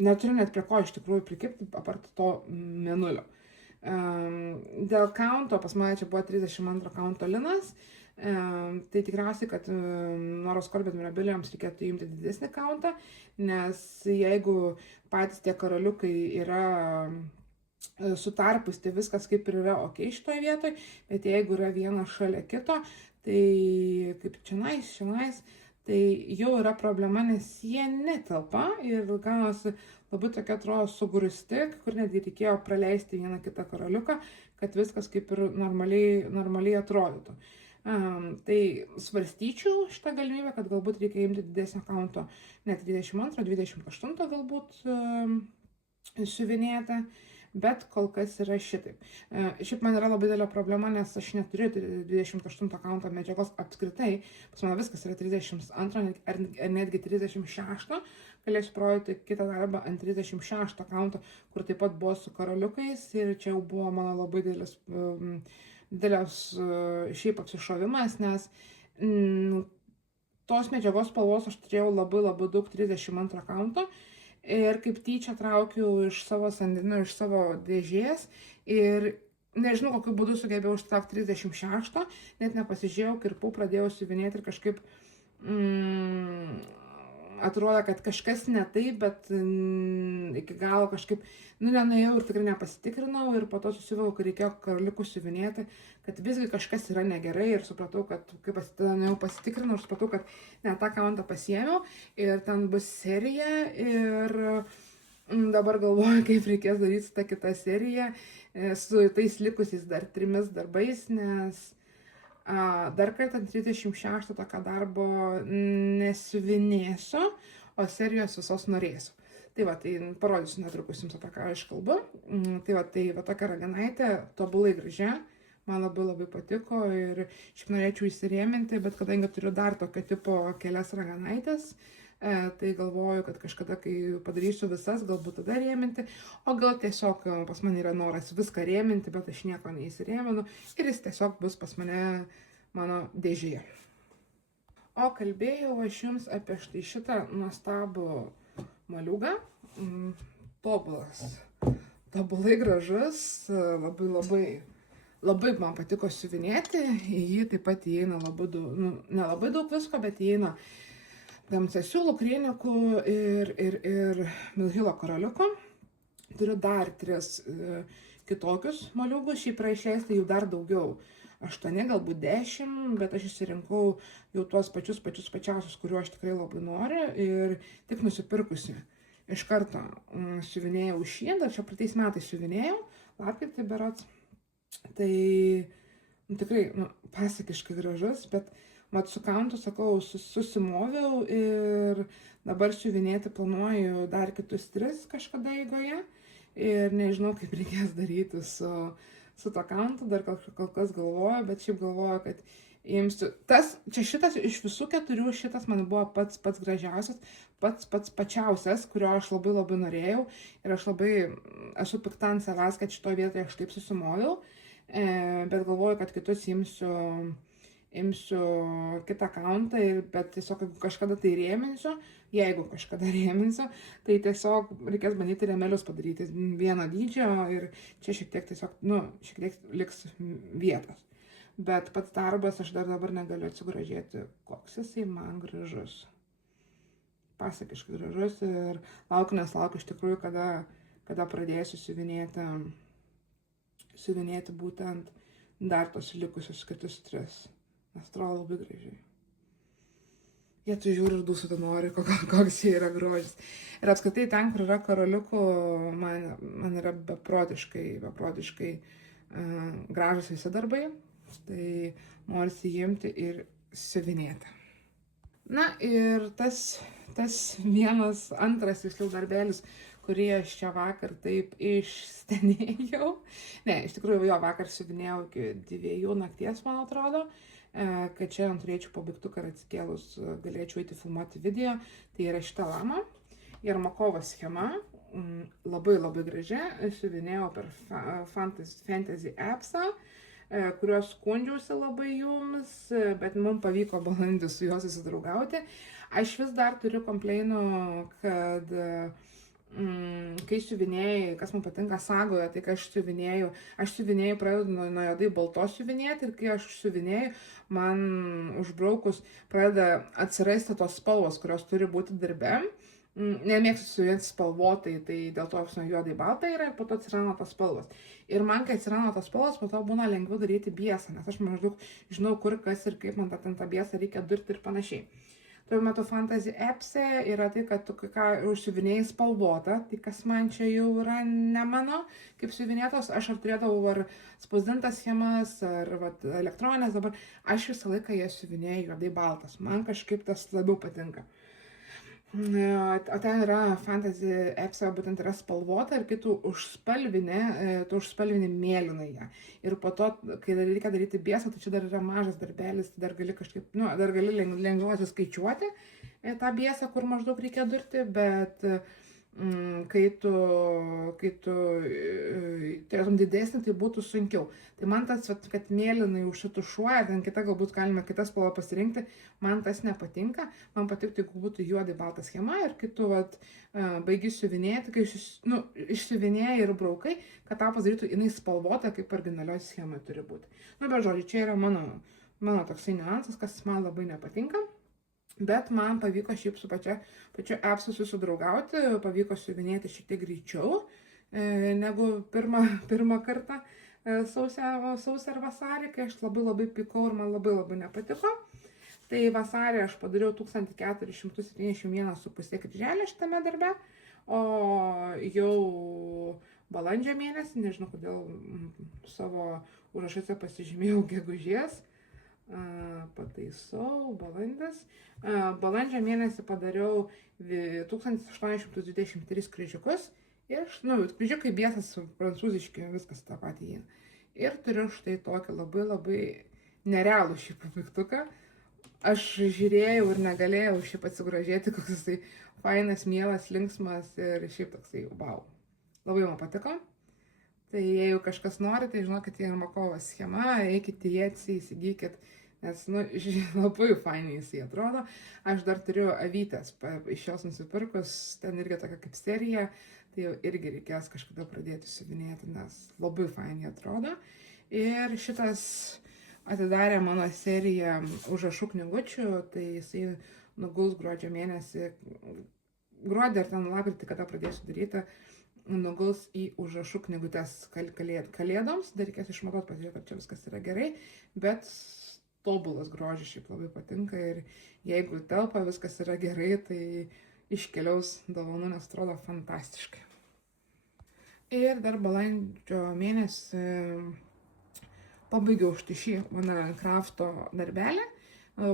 neturiu net prie ko iš tikrųjų prikibti, apart to mėnulio. Dėl kaunto, pas mane čia buvo 32 kaunto linas, tai tikriausiai, kad Noros Corbett Mirabilijoms reikėtų imti didesnį kauntą, nes jeigu patys tie karoliukai yra su tarpus, tai viskas kaip ir yra ok šitoje vietoje, bet jeigu yra vienas šalia kito, tai kaip čionais, tai jau yra problema, nes jie netelpa ir gaunasi labai tokie atrodo sugrūsti, kur netgi reikėjo praleisti vieną kitą karoliuką, kad viskas kaip ir normaliai atrodytų. Tai svarstyčiau šitą galimybę, kad galbūt reikia imti didesnio kaunto, net 22, 28 galbūt siuvinėti. Bet kol kas yra šitaip. Šiaip man yra labai didelė problema, nes aš neturiu 28 kaunto medžiagos apskritai. Pas mane viskas yra 32 ar netgi 36. Galėsiu parodyti kitą darbą ant 36 kaunto, kur taip pat buvo su karoliukais. Ir čia jau buvo mano labai didelis šiaip apsišovimas, nes tos medžiagos spalvos aš turėjau labai daug 32 kaunto. Ir kaip tyčia traukiau iš savo sandėlio, iš savo dėžės ir nežinau, kokiu būdu sugebėjau užtraukti 36, net nepasižiūrėjau, kirpau, pradėjau siuvinėti ir kažkaip atrodo, kad kažkas ne taip, bet iki galo kažkaip, nenuėjau ir tikrai nepasitikrinau ir po to susivokiau, kai reikėjo karoliukus siuvinėti, kad visgi kažkas yra negerai ir supratau, kad kai nuėjau pasitikrinau ir supratau, kad ne tą kauntą pasiėmiau ir ten bus serija ir dabar galvoju, kaip reikės daryti su ta kita serija, su tais likusiais dar 3 darbais, nes dar kartą 36 tokio darbo nesiuvinėsiu, o serijos visos norėsiu. Tai va, tai parodysiu netrukus jums, apie ką aš kalbu. Tai va tokia raganaitė, tobulai gražia, man labai patiko ir šiaip norėčiau įsirėminti, bet kadangi turiu dar tokio tipo kelias raganaitės, tai galvoju, kad kažkada, kai padarysiu visas, galbūt tada rėminti, o gal tiesiog pas mane yra noras viską rėminti, bet aš nieko neįsirėminu ir jis tiesiog bus pas mano dėžėje. O kalbėjau aš jums apie štai šitą nuostabų moliūgą, tobulas, tobulai gražus, labai man patiko siuvinėti, į jį taip pat įeina nelabai daug visko, bet įeina gamsasiūlų, krienikų ir milhilo karoliuko. Turiu dar 3 kitokius moliūgus, šiaip yra išleisti jų dar daugiau, 8, galbūt 10, bet aš išsirinkau jau tuos pačiausius, kuriuo aš tikrai labai noriu ir tik nusipirkusi. Iš karto siuvinėjau šį, dar čia praeitais metais siuvinėjau, lapkritį berods. Tai tikrai pasakiškai gražus, bet mat su kauntu, sakau, susimoviau ir dabar siuvinėti planuoju dar kitus 3 kažkada eigoje ir nežinau, kaip reikės daryti su to kauntu, dar kol kas galvoju, bet šiaip galvoju, kad imsiu. Šitas iš visų 4, šitas man buvo pats gražiausias, pats pačiausias, kurio aš labai norėjau ir aš labai esu pikta ant savęs, kad šitoje vietoje aš taip susimoviau, bet galvoju, kad kitus imsiu kitą kauntą, bet tiesiog kažkada tai rėminsiu, jeigu kažkada rėminsiu, tai tiesiog reikės bandyti rėmelius padaryti vieno dydžio ir čia šiek tiek liks vietos. Bet pats darbas aš dar dabar negaliu atsigrožėti, koks jisai man gražus. Pasakiškai gražus ir laukiu iš tikrųjų, kada pradėsiu siuvinėti būtent dar tos likusius kitus 3. Nes atrodo labai gražiai. Jie tu žiūri ir dūsų nori, koks jie yra grožis. Ir apskritai ten, kur yra karoliukų, man yra beprotiškai gražus visi darbai. Tai norisi imti ir siuvinėti. Na ir tas vienas antras tiksliau darbelis, kurį aš čia vakar taip išstenėjau. Ne, iš tikrųjų jo vakar siuvinėjau iki 2 nakties, man atrodo, kad šiandien turėčiau pabaigtuką ir atsikėlus galėčiau eiti filmuoti video. Tai yra šita lama, Jermakovo schema, labai gražia, siuvinėjau per Fantasy appsą, kuriuos skundžiausi labai jums, bet mums pavyko balandį su juos susidraugauti. Aš vis dar turiu kompleinų, kad kai siuvinėjai, kas man patinka sagoje, tai kai aš siuvinėjau, pradedu nuo juodai baltos siuvinėti ir kai aš siuvinėjau, man užbraukus pradeda atsirasti tos spalvos, kurios turi būti darbe. Nemėgstu siuvinėti spalvotai, tai dėl to juodai balta yra ir po to atsiranda tos spalvos. Ir man, kai atsiranda tos spalvos, po to būna lengviau daryti biesą, nes aš maždaug žinau, kur, kas ir kaip man tą biesą reikia durti ir panašiai. Tuo metu Fantasy appse yra tai, kad tu ką užsiuvinėjai spalvota, tai kas man čia jau yra ne mano, kaip siuvinėtos, aš ar turėdavau ar spausdintas schemas, ar vat, elektroninės dabar, aš visą laiką jas siuvinėjau juodai baltas, man kažkaip tas labiau patinka. O ten yra Fantasy appse, būtent yra spalvota ir kai tu užspalvini mėlynai ją. Ir po to, kai reikia daryti biesą, tai čia dar yra mažas darbelis, tai dar gali kažkaip, dar gali lengviau atsiskaičiuoti tą biesą, kur maždaug reikia durti, bet kai tu turėtum didesnį, tai būtų sunkiau. Tai man tas, kad mėlynai užsitušuoja, ten kita galbūt galima kitą spalvą pasirinkti, man tas nepatinka. Man patiktų, jeigu būtų juodai balta schema ir kai tu baigi siuvinėti, kai išsiuvinėjai ir braukai, kad tą padarytų jinai spalvota, kaip originalioj schemai turi būti. Bet žodžiu, čia yra mano toksai niuansas, kas man labai nepatinka. Bet man pavyko šiaip su pačiu appsu susidraugauti, pavyko siuvinėti šiek tiek greičiau negu pirmą kartą sausį ar vasarį, kai aš labai pykau ir man labai nepatiko. Tai vasarį aš padariau 1471,5 kryželį šitame darbe, o jau balandžio mėnesį, nežinau kodėl savo užrašuose pasižymėjau gegužės, pataisau, balandis. Balandžio mėnesį padariau 1823 kryžiukus ir, kryžiukai biesas prancūziški, viskas tą patį įeina. Ir turiu štai tokį labai nerealų šį pabaigtuką. Aš žiūrėjau ir negalėjau šiaip atsigrožėti, koks jisai fainas, mielas, linksmas ir šiaip toksai, wow. Labai man patiko. Tai jeigu kažkas nori, tai žinokit, Jermakovo schema, eikite į Etsy, įsigykit, nes, labai fainiai jisai atrodo. Aš dar turiu avytės iš jos nusipirkus, ten irgi tokia kaip serija, tai jau irgi reikės kažkada pradėti siuvinėti, nes labai fainiai atrodo. Ir šitas atidarė mano seriją užrašų knygučių, tai jisai nuguls gruodžio mėnesį, gruodį ar ten lapkritį, kada pradėsiu daryti, nuguls į užrašų knygutes kalėdoms, dar reikės išmatuoti, pažiūrėti, ar čia viskas yra gerai, bet tobulas grožis šiaip labai patinka ir jeigu telpa viskas yra gerai, tai iškeliaus dovanų, nes atrodo fantastiškai. Ir dar balandžio mėnesį pabaigiau štai šį mano krafto darbelį.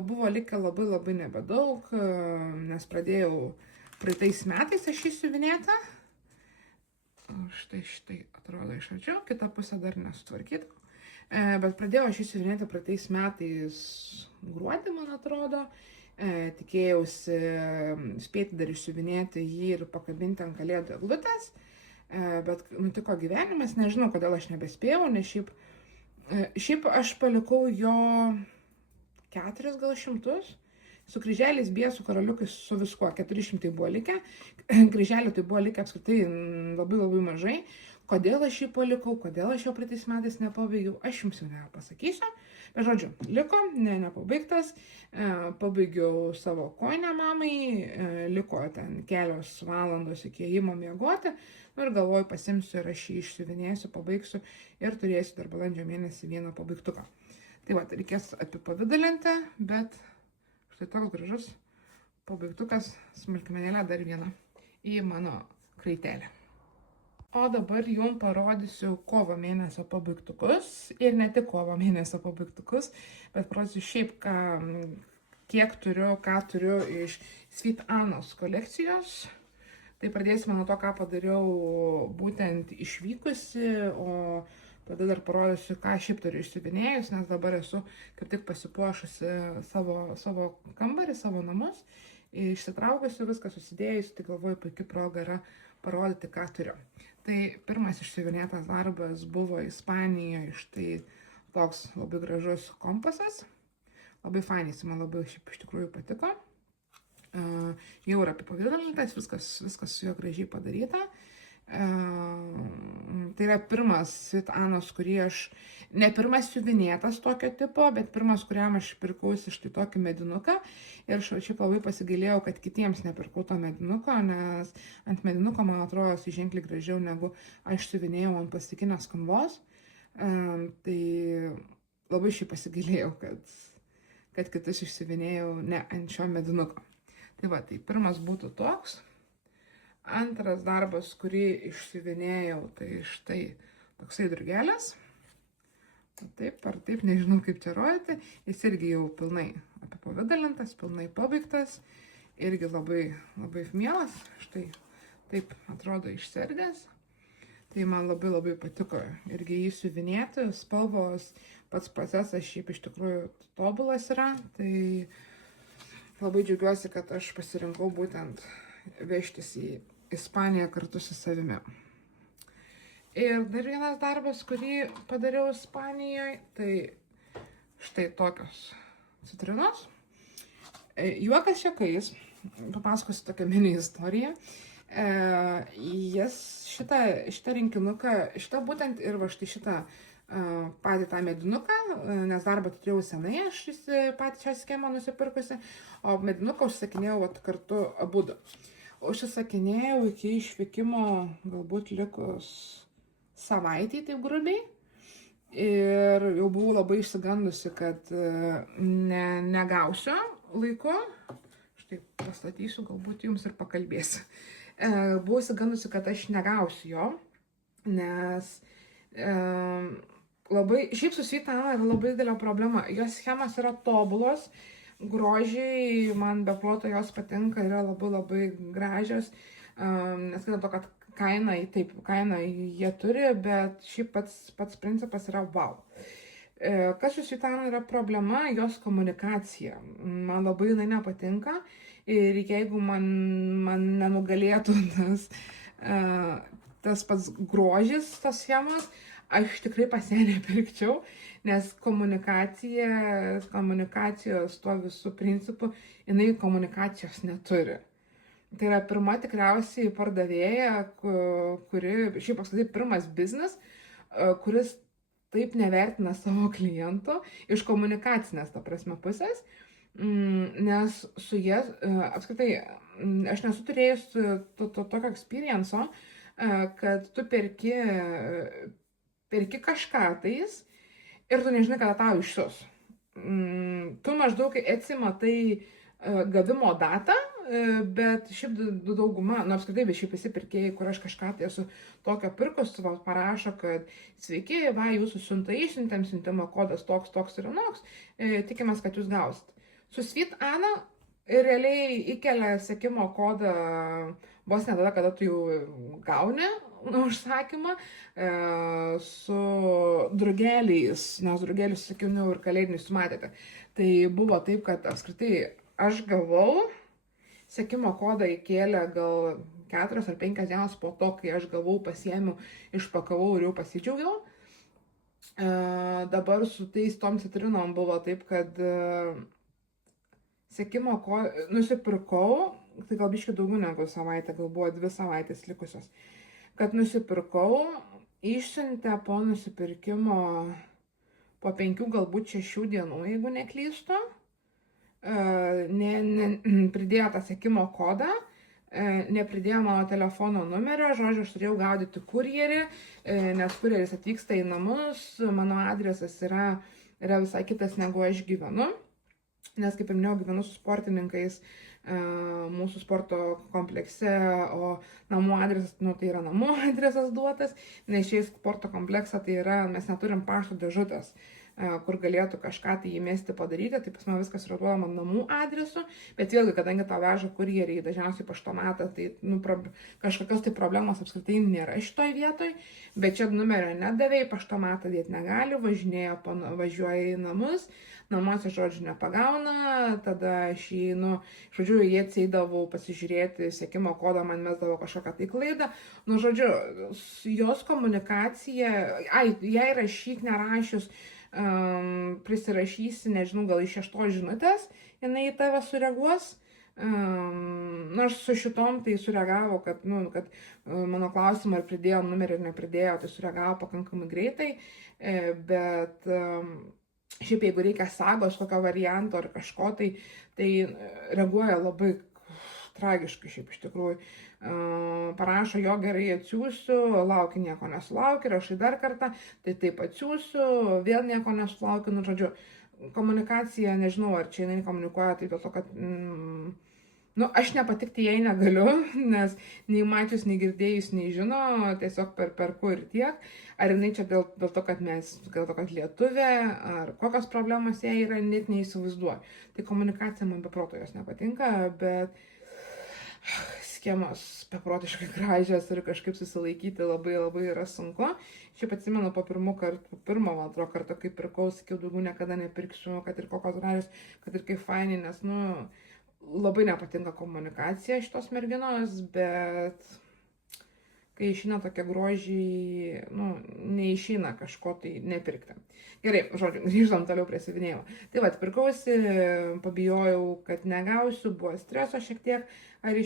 Buvo likę labai nebedaug, nes pradėjau praeitais metais aš jį siuvinėti. Štai atrodo iš arčiau, kita pusė dar nesutvarkyta. Bet pradėjau aš įsiuvinėti praeitais metais gruodį, man atrodo. Tikėjausi spėti dar išsiuvinėti jį ir pakabinti ant kalėdų eglutės. Bet nutiko gyvenimas, nežinau, kodėl aš nebespėjau, nes šiaip aš palikau jo 4 gal šimtus. Su kryželiais, biesų, karaliukais, su viskuo 400 buvo likę. Kryželių tai buvo likę apskritai labai mažai. Kodėl aš jį palikau, kodėl aš jo praeitais metais nepabaigiau, aš jums jau nepasakysiu. Bet žodžiu, liko, nepabaigtas. Pabaigiau savo kojinę mamai, liko ten kelios valandos iki ėjimo miegoti. Ir galvoju, pasimsiu ir aš jį išsiuvinėsiu, pabaigsiu ir turėsiu dar balandžio mėnesį vieną pabaigtuką. Tai va, reikės apipavidalinti, bet štai toks gražus pabaigtukas, smulkmenėlė dar viena į mano kraitelę. O dabar jums parodysiu kovo mėnesio pabaigtukus ir ne tik kovo mėnesio pabaigtukus, bet parodysiu šiaip, ką turiu iš Sweet Annos kolekcijos. Tai pradėsime nuo to, ką padariau būtent išvykusi, o tada dar parodysiu, ką šiaip turiu išsiuvinėjus, nes dabar esu kaip tik pasipuošusi savo kambarį, savo namus. Išsitraukusiu viską susidėjusi, tai galvoju, puikia proga yra parodyti, ką turiu. Tai pirmas išsiuvinėtas darbas buvo Ispanijoje, štai toks labai gražus kompasas. Labai fainiai, man labai šiaip iš tikrųjų patiko. Jau yra apipavidalintas, viskas su juo gražiai padaryta. Tai yra pirmas Sweet Annos, kurį aš, ne pirmas siuvinėtas tokio tipo, bet pirmas, kuriam aš pirkausi štai tokį medinuką. Ir šiaip labai pasigailėjau, kad kitiems nepirkau to medinuko, nes ant medinuko, man atrodo, jis ženkliai gražiau negu aš siuvinėjau ant plastikinės kanvos. Tai labai šiaip pasigailėjau, kad kitus išsiuvinėjau ne ant šio medinuko. Tai va, tai pirmas būtų toks. Antras darbas, kurį išsiuvinėjau, tai štai toksai drugelis. Taip ar taip, nežinau kaip čia rodyti. Jis irgi jau pilnai apipavidalintas, pilnai pabaigtas. Irgi labai, labai mielas. Štai taip atrodo išsergęs. Tai man labai labai patiko irgi jį siuvinėti. Spalvos, pats procesas šiaip iš tikrųjų tobulas yra. Tai labai džiaugiuosi, kad aš pasirinkau būtent vežtis į Ispaniją kartu su savimi. Ir dar vienas darbas, kurį padariau Ispanijoje, tai štai tokios citrinos. Juokas šiekais, papasakosiu tokią mini istoriją. Šitą rinkinuką, šitą būtent ir va štai šitą patį tą medinuką, nes darbą turėjau senai, aš patį šią schemą nusipirkusi, o medinuką užsakinėjau kartu abudu. Užsisakinėjau iki išvykimo galbūt likus savaitį, taip grubiai. Ir jau buvau labai išsigandusi, kad negausiu laiku. Štai pastatysiu, galbūt jums ir pakalbėsiu. Buvau išsigandusi, kad aš negausiu jo, nes šiaip su Sweet Anna yra labai didelė problema. Jos schemas yra tobulos. Grožiai, man be proto jos patinka, yra labai labai gražios, nes to, kad kainą jie turi, bet šiaip pats principas yra wow. Kas su Sweet Anna yra problema, jos komunikacija. Man labai jinai nepatinka ir jeigu man nenugalėtų tas pats grožis, tos schemos, aš tikrai pas ją nepirkčiau, nes komunikacijos tuo visų principų, jinai komunikacijos neturi. Tai yra pirma tikriausiai pardavėja, kuri, šiaip apskritai pirmas biznis, kuris taip nevertina savo klientų iš komunikacinės, ta prasme, pusės, nes su jie, apskritai, aš nesu turėjus tokio experience'o, kad tu perki kažką tais ir tu nežinai, kada tau išsius. Tu maždaug atsimatai gavimo datą, bet šiaip dauguma, apskritai, bet šiaip visi pirkėjai, kur aš kažką tai esu tokio pirkus, parašo, kad sveiki, va, jūsų siunta išsiuntėm, siuntimo kodas toks ir anoks, tikimės, kad jūs gausit. Su Sweet Anna realiai įkelia sekimo kodą vos ne tada, kada tu jau gauni užsakymą, su drugeliais, nes drugelius, sakiau, ir kalėdinius matėte. Tai buvo taip, kad apskritai aš gavau, sekimo kodą įkėlė gal 4 ar 5 dienas po to, kai aš gavau, pasiėmiau, išpakavau ir jau pasidžiaugiau. Dabar su tais tom citrinom buvo taip, kad sekimo kodą nusipirkau, tai gal biškai daugiau negu savaitę, gal buvo 2 savaitės likusios, kad nusipirkau, išsiuntė po nusipirkimo po 5, galbūt 6 dienų, jeigu neklystu, pridėjo tą sekimo kodą, nepridėjo mano telefono numerio, žodžiu, aš turėjau gaudyti kurjerį, nes kurjeris atvyksta į namus, mano adresas yra visai kitas, negu aš gyvenu, nes, kaip ir minėjau, gyvenu su sportininkais mūsų sporto komplekse, o namų adresas, tai yra namų adresas duotas, nes šiais sporto kompleksą tai yra, mes neturim pašto dėžutės, kur galėtų kažką tai įmesti padaryti, tai pas man viskas yra duodama namų adresu, bet vėlgi, kadangi tau veža kurjeriai, dažniausiai paštomatą, tai kažkokios tai problemos apskritai nėra šitoj vietoj, bet čia numerio nedavė, paštomatą dėti negali, važiuoja į namus, namuose, žodžiu, nepagauna, tada aš įeinu, žodžiu, jie ateidavo pasižiūrėti, sekimo kodą man mesdavo kažkokią tai klaidą, žodžiu, jos komunikacija, jai rašyk, nerašius, prisirašysi, nežinau, gal iš 6 žinutės, jinai į tave sureaguos. Nors su šitom tai sureagavo, kad mano klausimą ar pridėjo numerį ar nepridėjo, tai sureagavo pakankamai greitai, bet šiaip jeigu reikia sagos kokio varianto ar kažko, tai reaguoja labai tragiškai šiaip iš tikrųjų. Parašo, jo gerai atsiųsiu, lauki nieko nesulauki, rašai dar kartą, tai taip atsiųsiu, vėl nieko nesulauki, žodžiu, komunikacija, nežinau, ar čia jinai komunikuoja, tai dėl to, kad nu, aš nepatikti jai negaliu, nes nei mačius, nei girdėjus, nei žino, tiesiog perku ir tiek. Ar jinai čia dėl to, kad dėl to, kad lietuvė, ar kokios problemos jai yra, net neįsivaizduoju. Tai komunikacija man beproto jos nepatinka, bet schemos beprotiškai gražios ir kažkaip susilaikyti labai yra sunku. Šiaip atsimenu po pirmo, man atrodo, karto, kai pirkau, sakiau, daugiau niekada nepirksiu, kad ir kokios gražios, kad ir kaip fainai, nes, nu, labai nepatinka komunikacija šitos merginos, bet kai išeina tokie grožiai, nu, neišeina kažko tai nepirkti. Gerai, žodžiu, grįžtam toliau prie siuvinėjimo. Tai va, pirkausi, pabijojau, kad negausiu, buvo streso šiek tiek, ar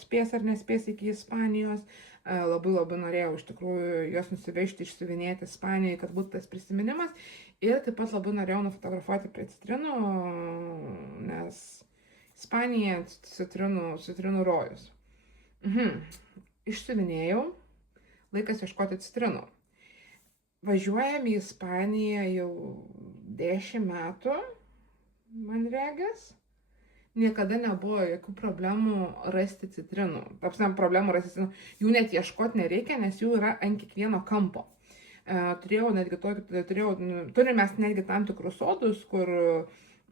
spės ar nespės iki Ispanijos. Labai norėjau iš tikrųjų juos nusivežti, išsiuvinėti Ispanijoje, kad būtų tas prisiminimas. Ir taip pat labai norėjau nufotografuoti prie citrinų, nes Ispanija citrinų rojus. Išsiuvinėjau, laikas ieškoti citrinų. Važiuojam į Ispaniją jau 10 metų, man regis. Niekada nebuvo jokių problemų rasti citrinų. Problemų rasti citrinų. Jų net ieškoti nereikia, nes jų yra ant kiekvieno kampo. Turime mes netgi tam tikrus sodus, kur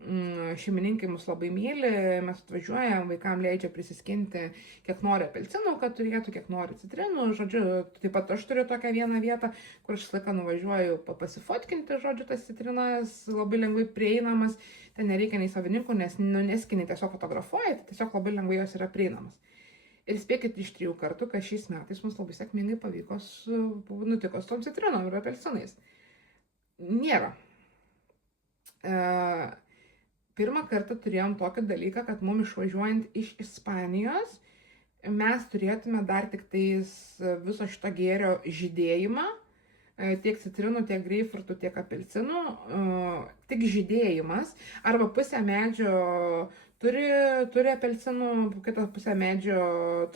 šeimininkai mus labai myli, mes atvažiuojam, vaikam leidžia prisiskinti, kiek nori apelsinų, kad turėtų, kiek nori citrinų. Žodžiu, taip pat aš turiu tokią vieną vietą, kur aš laiką nuvažiuoju pasifotkinti, žodžiu, tas citrinas labai lengvai prieinamas, ten nereikia nei savininkų, nes neskini tiesiog fotografuoji, tiesiog labai lengvai jos yra prieinamas. Ir spėkit iš 3 kartų, kad šiais metais mums labai sėkmingai pavyko nutiko su tom citrinom ir apelsinais. Nėra. Pirmą kartą turėjom tokį dalyką, kad mums išvažiuojant iš Ispanijos, mes turėtume dar tik tais viso šito gėrio žydėjimą, tiek citrinų, tiek greipfrutų, tiek apelsinų, tik žydėjimas, arba pusę medžio turi apelsinų, kitą pusę medžio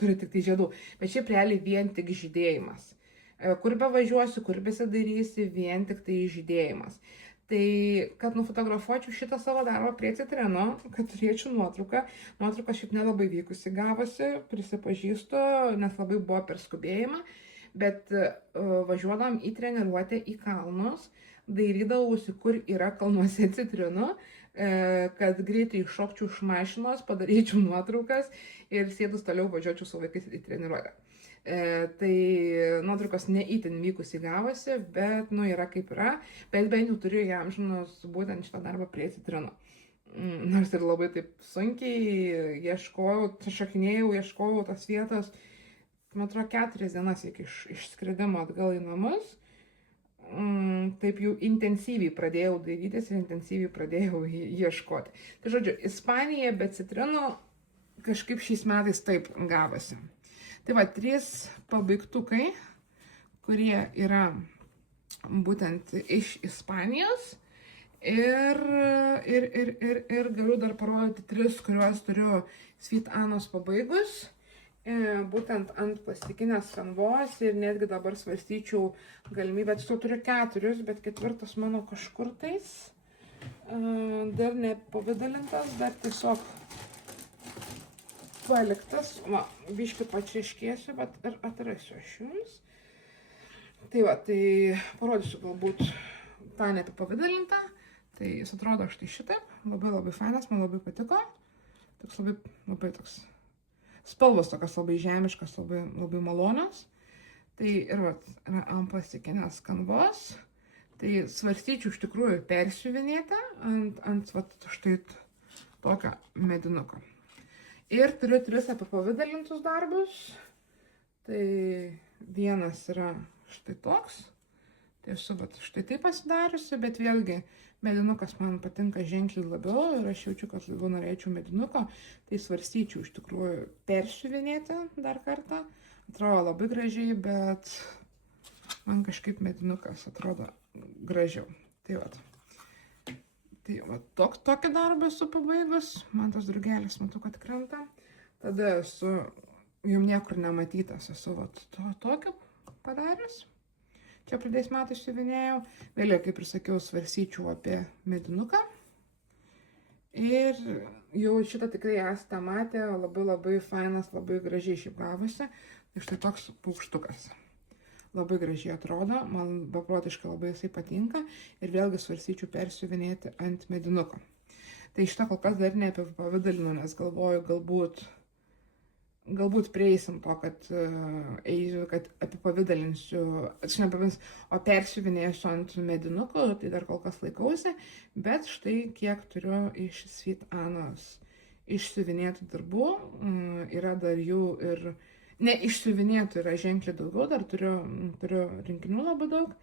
turi tik tai žiedų, bet šiaip realiai vien tik žydėjimas. Kur bevažiuosiu, kur besidarysi, vien tik tai žydėjimas. Tai, kad nufotografuočiau šitą savo darbą prie citrinų, kad turėčiau nuotrauką. Nuotrauka šiaip nelabai vykusi gavosi, prisipažįstu, nes labai buvo per skubėjimą. Bet važiuodam į treniruotę į kalnus, dairydavausi, kur yra kalnuose citrinų, kad greitai iššokčiau iš mašinos, padaryčiau nuotraukas ir sėdus toliau važiuočiau su vaikais į treniruotę. Tai nuotraukos neįtin vykusiai gavosi, bet nu yra kaip yra, bet bent jau turiu įamžinus būtent šitą darbą prie citrinų. Nors ir labai taip sunkiai ieškojau, šokinėjau, ieškojau tos vietos, man atrodo 4 dienas iki išskridimo atgal į namus. Taip jau intensyviai pradėjau dairytis ir intensyviai pradėjau ieškoti. Tai žodžiu, Ispanija be citrinų kažkaip šiais metais taip gavosi. Tai va, 3 pabaigtukai, kurie yra būtent iš Ispanijos ir galiu dar parodyti 3, kuriuos turiu Sweet Anos pabaigus, būtent ant plastikinės kanvos ir netgi dabar svarstyčiau galimybę, tiesiog turiu 4, bet 4 mano kažkur tais, dar nepavidalintas, dar tiesiog paliktas, va, biškį pačiaiškėsiu, bet ir atrasiu aš jums. Tai va, tai parodysiu galbūt tą nepavidalintą. Tai jis atrodo štai šitaip, labai fainas, man labai patiko. Toks labai toks spalvos tokios labai žemiškas, labai malonios. Tai ir va, yra ant plastikinės kanvos. Tai svarstyčiau iš tikrųjų persiuvinėti ant va, štai tokio medinuko. Ir turiu 3 apipavidalintus darbus. Tai vienas yra štai toks. Tai esu štai taip pasidariusi, bet vėlgi medinukas man patinka ženkliai labiau ir aš jaučiu, kad labiau norėčiau medinuko. Tai svarstyčiau iš tikrųjų persiuvinėti dar kartą. Atrodo labai gražiai, bet man kažkaip medinukas atrodo gražiau. Tai va. Tai va, tokį darbą esu pabaigus, man tas drugelis matau, kad krenta. Tada esu, jums niekur nematytas, esu va, tokį padarius. Čia pradės metais siuvinėjau. Vėliau, kaip ir sakiau, svarstyčiau apie medinuką. Ir jau šitą tikrai esate matę, labai fainas, labai gražiai šiaip gavosi. Tai štai toks paukštukas. Labai gražiai atrodo, man beprotiškai labai jisai patinka ir vėlgi svarstyčiau persiuvinėti ant medinuko. Tai šitą kol kas dar neapipavidalinu, nes galvoju, galbūt prieisim to, kad apipavidalinsiu, o persiuvinėsiu ant medinuko, tai dar kol kas laikausi, bet štai kiek turiu iš Sweet Annos išsiuvinėtų darbų, yra dar jų ir neišsiuvinėtų yra ženkliai daugiau, dar turiu rinkinių labai daug,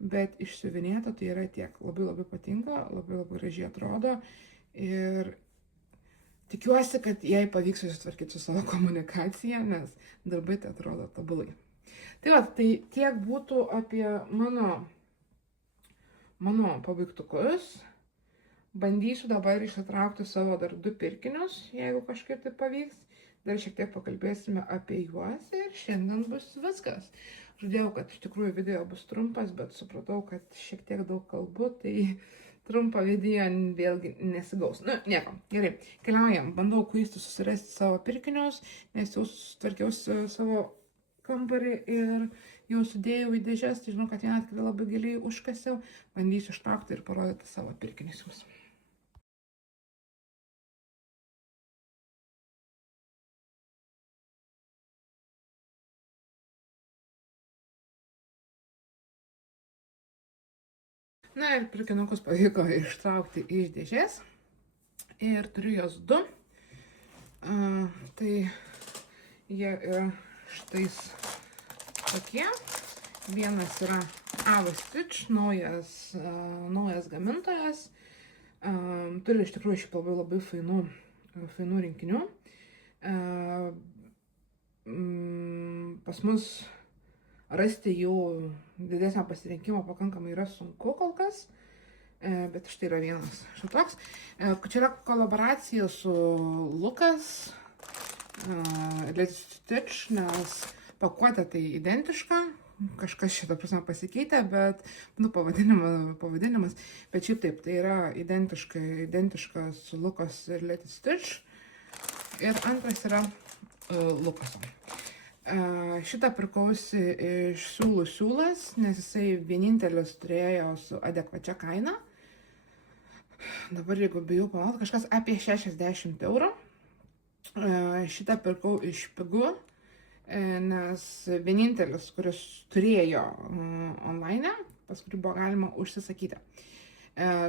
bet išsiuvinėta tai yra tiek. Labai patinka, labai gražiai atrodo ir tikiuosi, kad jai pavyks susitvarkyti su savo komunikacija, nes darbai tai atrodo tobulai. Tai va, tai tiek būtų apie mano pabaigtukus. Bandysiu dabar išsitraukti savo dar 2 pirkinius, jeigu kažkaip tai pavyks. Dar šiek tiek pakalbėsime apie juos ir šiandien bus viskas. Žadėjau, kad iš tikrųjų video bus trumpas, bet supratau, kad šiek tiek daug kalbu, tai trumpą video vėlgi nesigaus. Nu, nieko, gerai, keliaujam, bandau kuisti susirasti savo pirkinius, nes jau tvarkiausi savo kambarį ir jau sudėjau į dėžes, tai žinau, kad vieną tikrai labai giliai užkasiau, bandysiu ištraukti ir parodyti savo pirkinius jums. Na ir pirkinukus pavyko ištraukti iš dėžės ir turiu jos 2. Tai jie yra štais tokie. Vienas yra Ava Stitch, naujas gamintojas. Turiu iš tikrųjų šiaip labai fainų rinkinių. Pas mus rasti jų didesnio pasirinkimo pakankamai yra sunku kol kas, bet štai yra vienas šitoks. Čia yra kolaboracija su Lucas Let's Stitch, nes pakuotė tai identiška, kažkas šitą prasme pasikeitė, bet pavadinimas, bet šiaip taip, tai yra identiškas Lucas ir Let's Stitch. Ir antras yra Lucaso. Šitą pirkausi iš siūlas, nes jisai vienintelis turėjo su adekvačia kaina. Dabar jeigu bijau pavalgti, kažkas apie 60 €. Šitą pirkau iš Pigu, nes vienintelis, kuris turėjo online, pas kurį buvo galima užsisakyti.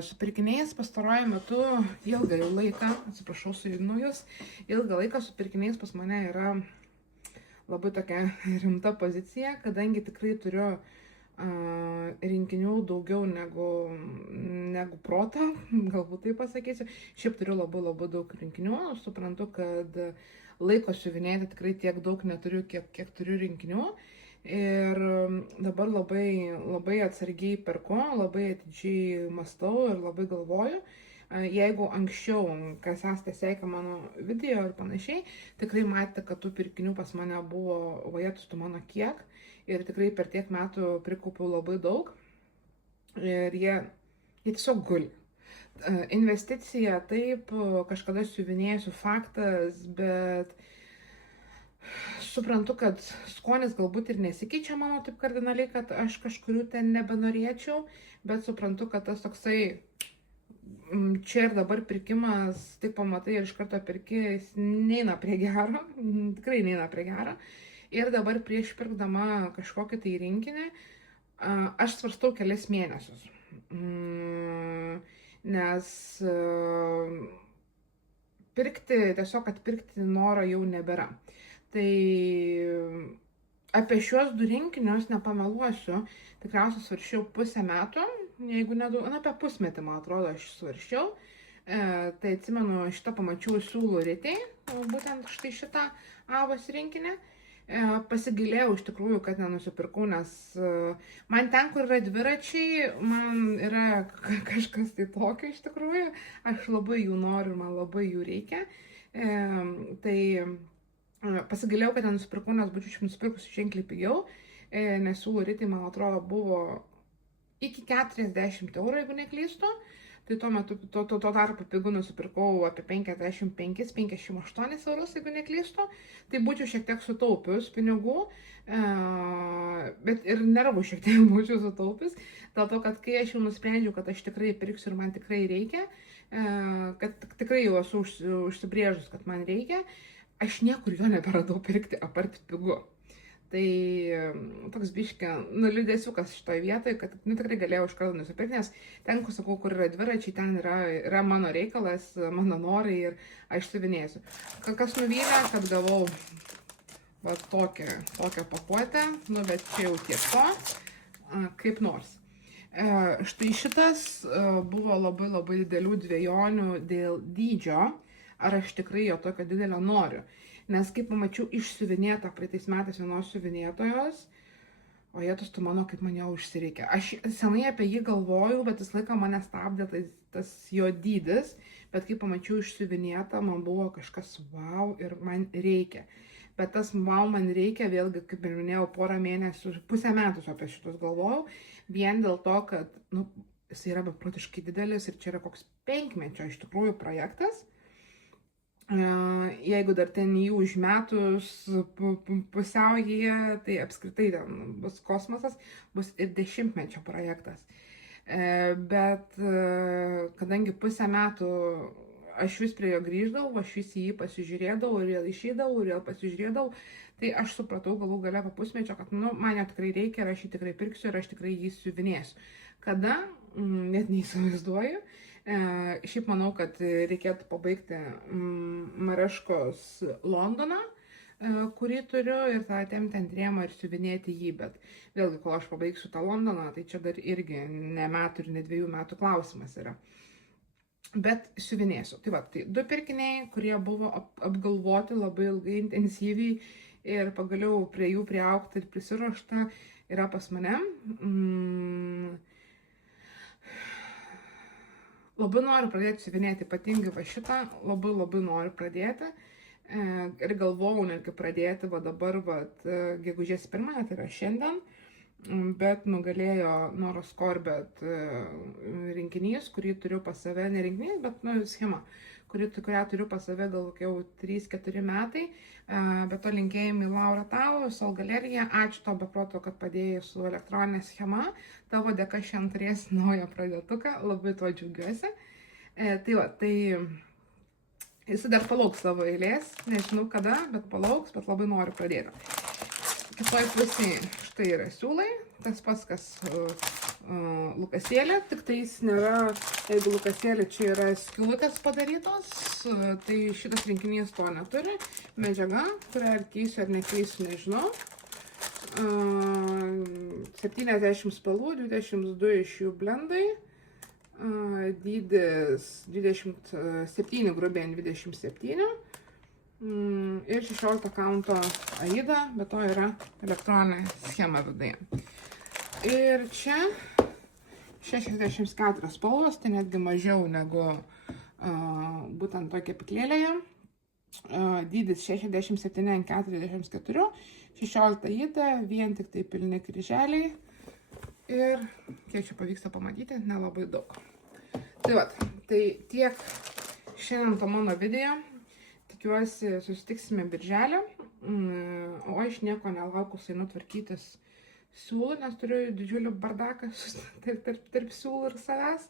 Su pirkiniais pastaruoju metu ilgą laiką, atsiprašau sujudinu jus, ilgą laiką su pirkiniais pas mane yra labai tokia rimta pozicija, kadangi tikrai turiu rinkinių daugiau negu proto, galbūt taip pasakysiu. Šiaip turiu labai daug rinkinių, suprantu, kad laiko siuvinėti tikrai tiek daug neturiu, kiek turiu rinkinių. Ir dabar labai atsargiai perku, labai atidžiai mąstau ir labai galvoju. Jeigu anksčiau, kas esate seikę mano video ir panašiai, tikrai matėte, kad tų pirkinių pas mane buvo vajetustų mano kiek. Ir tikrai per tiek metų prikaupiau labai daug. Ir jie tiesiog guli. Investicija taip, kažkada siuvinėsiu faktas, bet suprantu, kad skonis galbūt ir nesikeičia mano taip kardinaliai, kad aš kažkurių ten nebenorėčiau, bet suprantu, kad tas toksai čia ir dabar pirkimas, taip pamatai ir iš karto perki, jis neina prie gero, tikrai neina prie gero. Ir dabar prieš pirkdama kažkokį tai rinkinį, aš svarstau kelias mėnesius. Nes tiesiog atpirkti noro jau nebėra. Tai apie šiuos 2 rinkinius nepameluosiu, tikriausiai svarsčiau pusę metų, jeigu nedaug, apie pusmetį, man atrodo, aš svarsčiau. Tai atsimenu, šitą pamačiau siūlų rytei, būtent štai šitą Avos rinkinį. Pasigailėjau iš tikrųjų, kad nenusipirkau, nes man ten, kur yra dviračiai, man yra kažkas tai tokio iš tikrųjų. Aš labai jų noriu ir man labai jų reikia. Tai pasigailėjau, kad nenusipirkau, nes būčiau nusipirkusi ženkliai pigiau, nes siūlų rytai, man atrodo, buvo iki 40 €, jeigu neklystu. tai tuo metu, tuo tarpu pigų nusipirkau apie 55-58 eurus, jeigu neklystu, tai būčiau šiek tiek sutaupius pinigų, bet ir nervų šiek tiek būčiau sutaupius, dėl to, kad kai aš jau nusprendžiau, kad aš tikrai pirksiu ir man tikrai reikia, kad tikrai jau esu užsibrėžus, kad man reikia, aš niekur jo neberadau pirkti apart pigų. Tai toks biškė nuliūdėsiukas šitoje vietoje, kad tikrai galėjau iš karto nusipirkti, nes ten, kur sakau, kur yra dviračiai, ten yra mano reikalas, mano norai ir aš siuvinėsiu. Kas nuvylė, kad gavau va tokią pakuotę, nu bet čia jau tiek to, kaip nors. Štai šitas buvo labai didelių dvejonių dėl dydžio, ar aš tikrai jo tokio didelio noriu. Nes kaip pamačiau išsiuvinėtą praeitais metais vienos siuvinėtojos, o jėtus tu mano, kaip man jo užsireikia. Aš senai apie jį galvojau, bet vis laiką mane stabdė tas jo dydis, bet kai pamačiau išsiuvinėtą, man buvo kažkas wow ir man reikia. Bet tas wow man reikia, vėlgi, kaip ir minėjau, porą mėnesių, pusę metų apie šitus galvojau, vien dėl to, kad jis yra beprotiškai didelis ir čia yra koks 5-mečio iš tikrųjų projektas. Jeigu dar ten jį užmetus pusiaulyje, tai apskritai ten bus kosmosas, bus ir 10-mečio projektas. Bet kadangi pusę metų aš vis prie jo grįždavau, aš vis į jį pasižiūrėdavau ir vėl išeidavau ir vėl pasižiūrėdavau, tai aš supratau galų gale po pusmečio, kad man jo tikrai reikia ir aš jį tikrai pirksiu ir aš tikrai jį siuvinėsiu. Kada? Net neįsivaizduoju. Šiaip manau, kad reikėtų pabaigti Mareškos Londoną, kurį turiu, ir tą tempti ant rėmo ir siuvinėti jį, bet vėlgi, kol aš pabaigsiu tą Londoną, tai čia dar irgi ne metų ir ne 2 metų klausimas yra. Bet siuvinėsiu. Tai va, tai 2 pirkiniai, kurie buvo apgalvoti labai ilgai, intensyviai ir pagaliau prie jų priaugti ir prisiruošta, yra pas mane. Labai noriu pradėti siuvinėti, ypatingai va šitą, labai noriu pradėti. Ir galvojau netgi pradėti va dabar, gegužės 1, tai yra šiandien, bet nugalėjo Noros Corbett rinkinys, kurį turiu pas save, ne rinkinys, bet schema, kurią turiu pas save gal jau 3-4 metai. Bet to linkėjimai Laura tau, Sol galerija, ačiū tau beproto, kad padėjai su elektroninė schema, tavo dėka šiandien turėsi naują pradėtuką, labai tuo džiaugiuosi. Tai va, tai jis dar palauks savo eilės, nežinau kada, bet palauks, bet labai noriu pradėti. Kitoj pusėje štai yra siūlai, tas pats, kas lukasėlė, tik tai jis nėra, jeigu lukasėlė čia yra skylutės padarytos, tai šitas rinkinys to neturi. Medžiaga, kurią ar keisiu ar nekeisiu, nežinau. 70 spalvų, 22 iš jų blendai, dydis 27, grubiai 27 ir 16 kaunto aida, bet to yra elektroninė schema viduje. Ir čia 64 spalvos, tai netgi mažiau negu būtent tokia piklėlėje. Dydis 67-44, 16 aida, vien tik tai pilni kryželiai. Ir kiek čia pavyksta pamatyti, nelabai daug. Tai va, tai tiek šiandien to mano video. Tikiuosi susitiksime birželį, o aš nieko nelaukus einu tvarkytis siūlų, nes turiu didžiulį bardaką tarp siūlų ir savęs.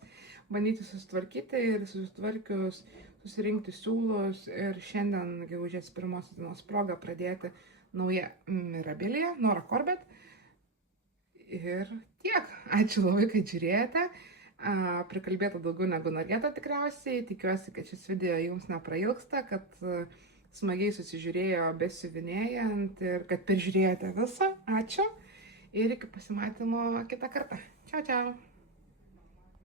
Bandyti susitvarkyti ir susitvarkius susirinkti siūlus ir šiandien gegužės 1 dienos proga pradėti naują Mirabiliją, Nora Corbett. Ir tiek. Ačiū labai, kad žiūrėjote. Prikalbėta daugiau negu norėta tikriausiai. Tikiuosi, kad šis video jums neprailgsta, kad smagiai susižiūrėjo besiuvinėjant ir kad peržiūrėjote visą. Ačiū. Ir iki pasimatymo kitą kartą. Čiau, čiau.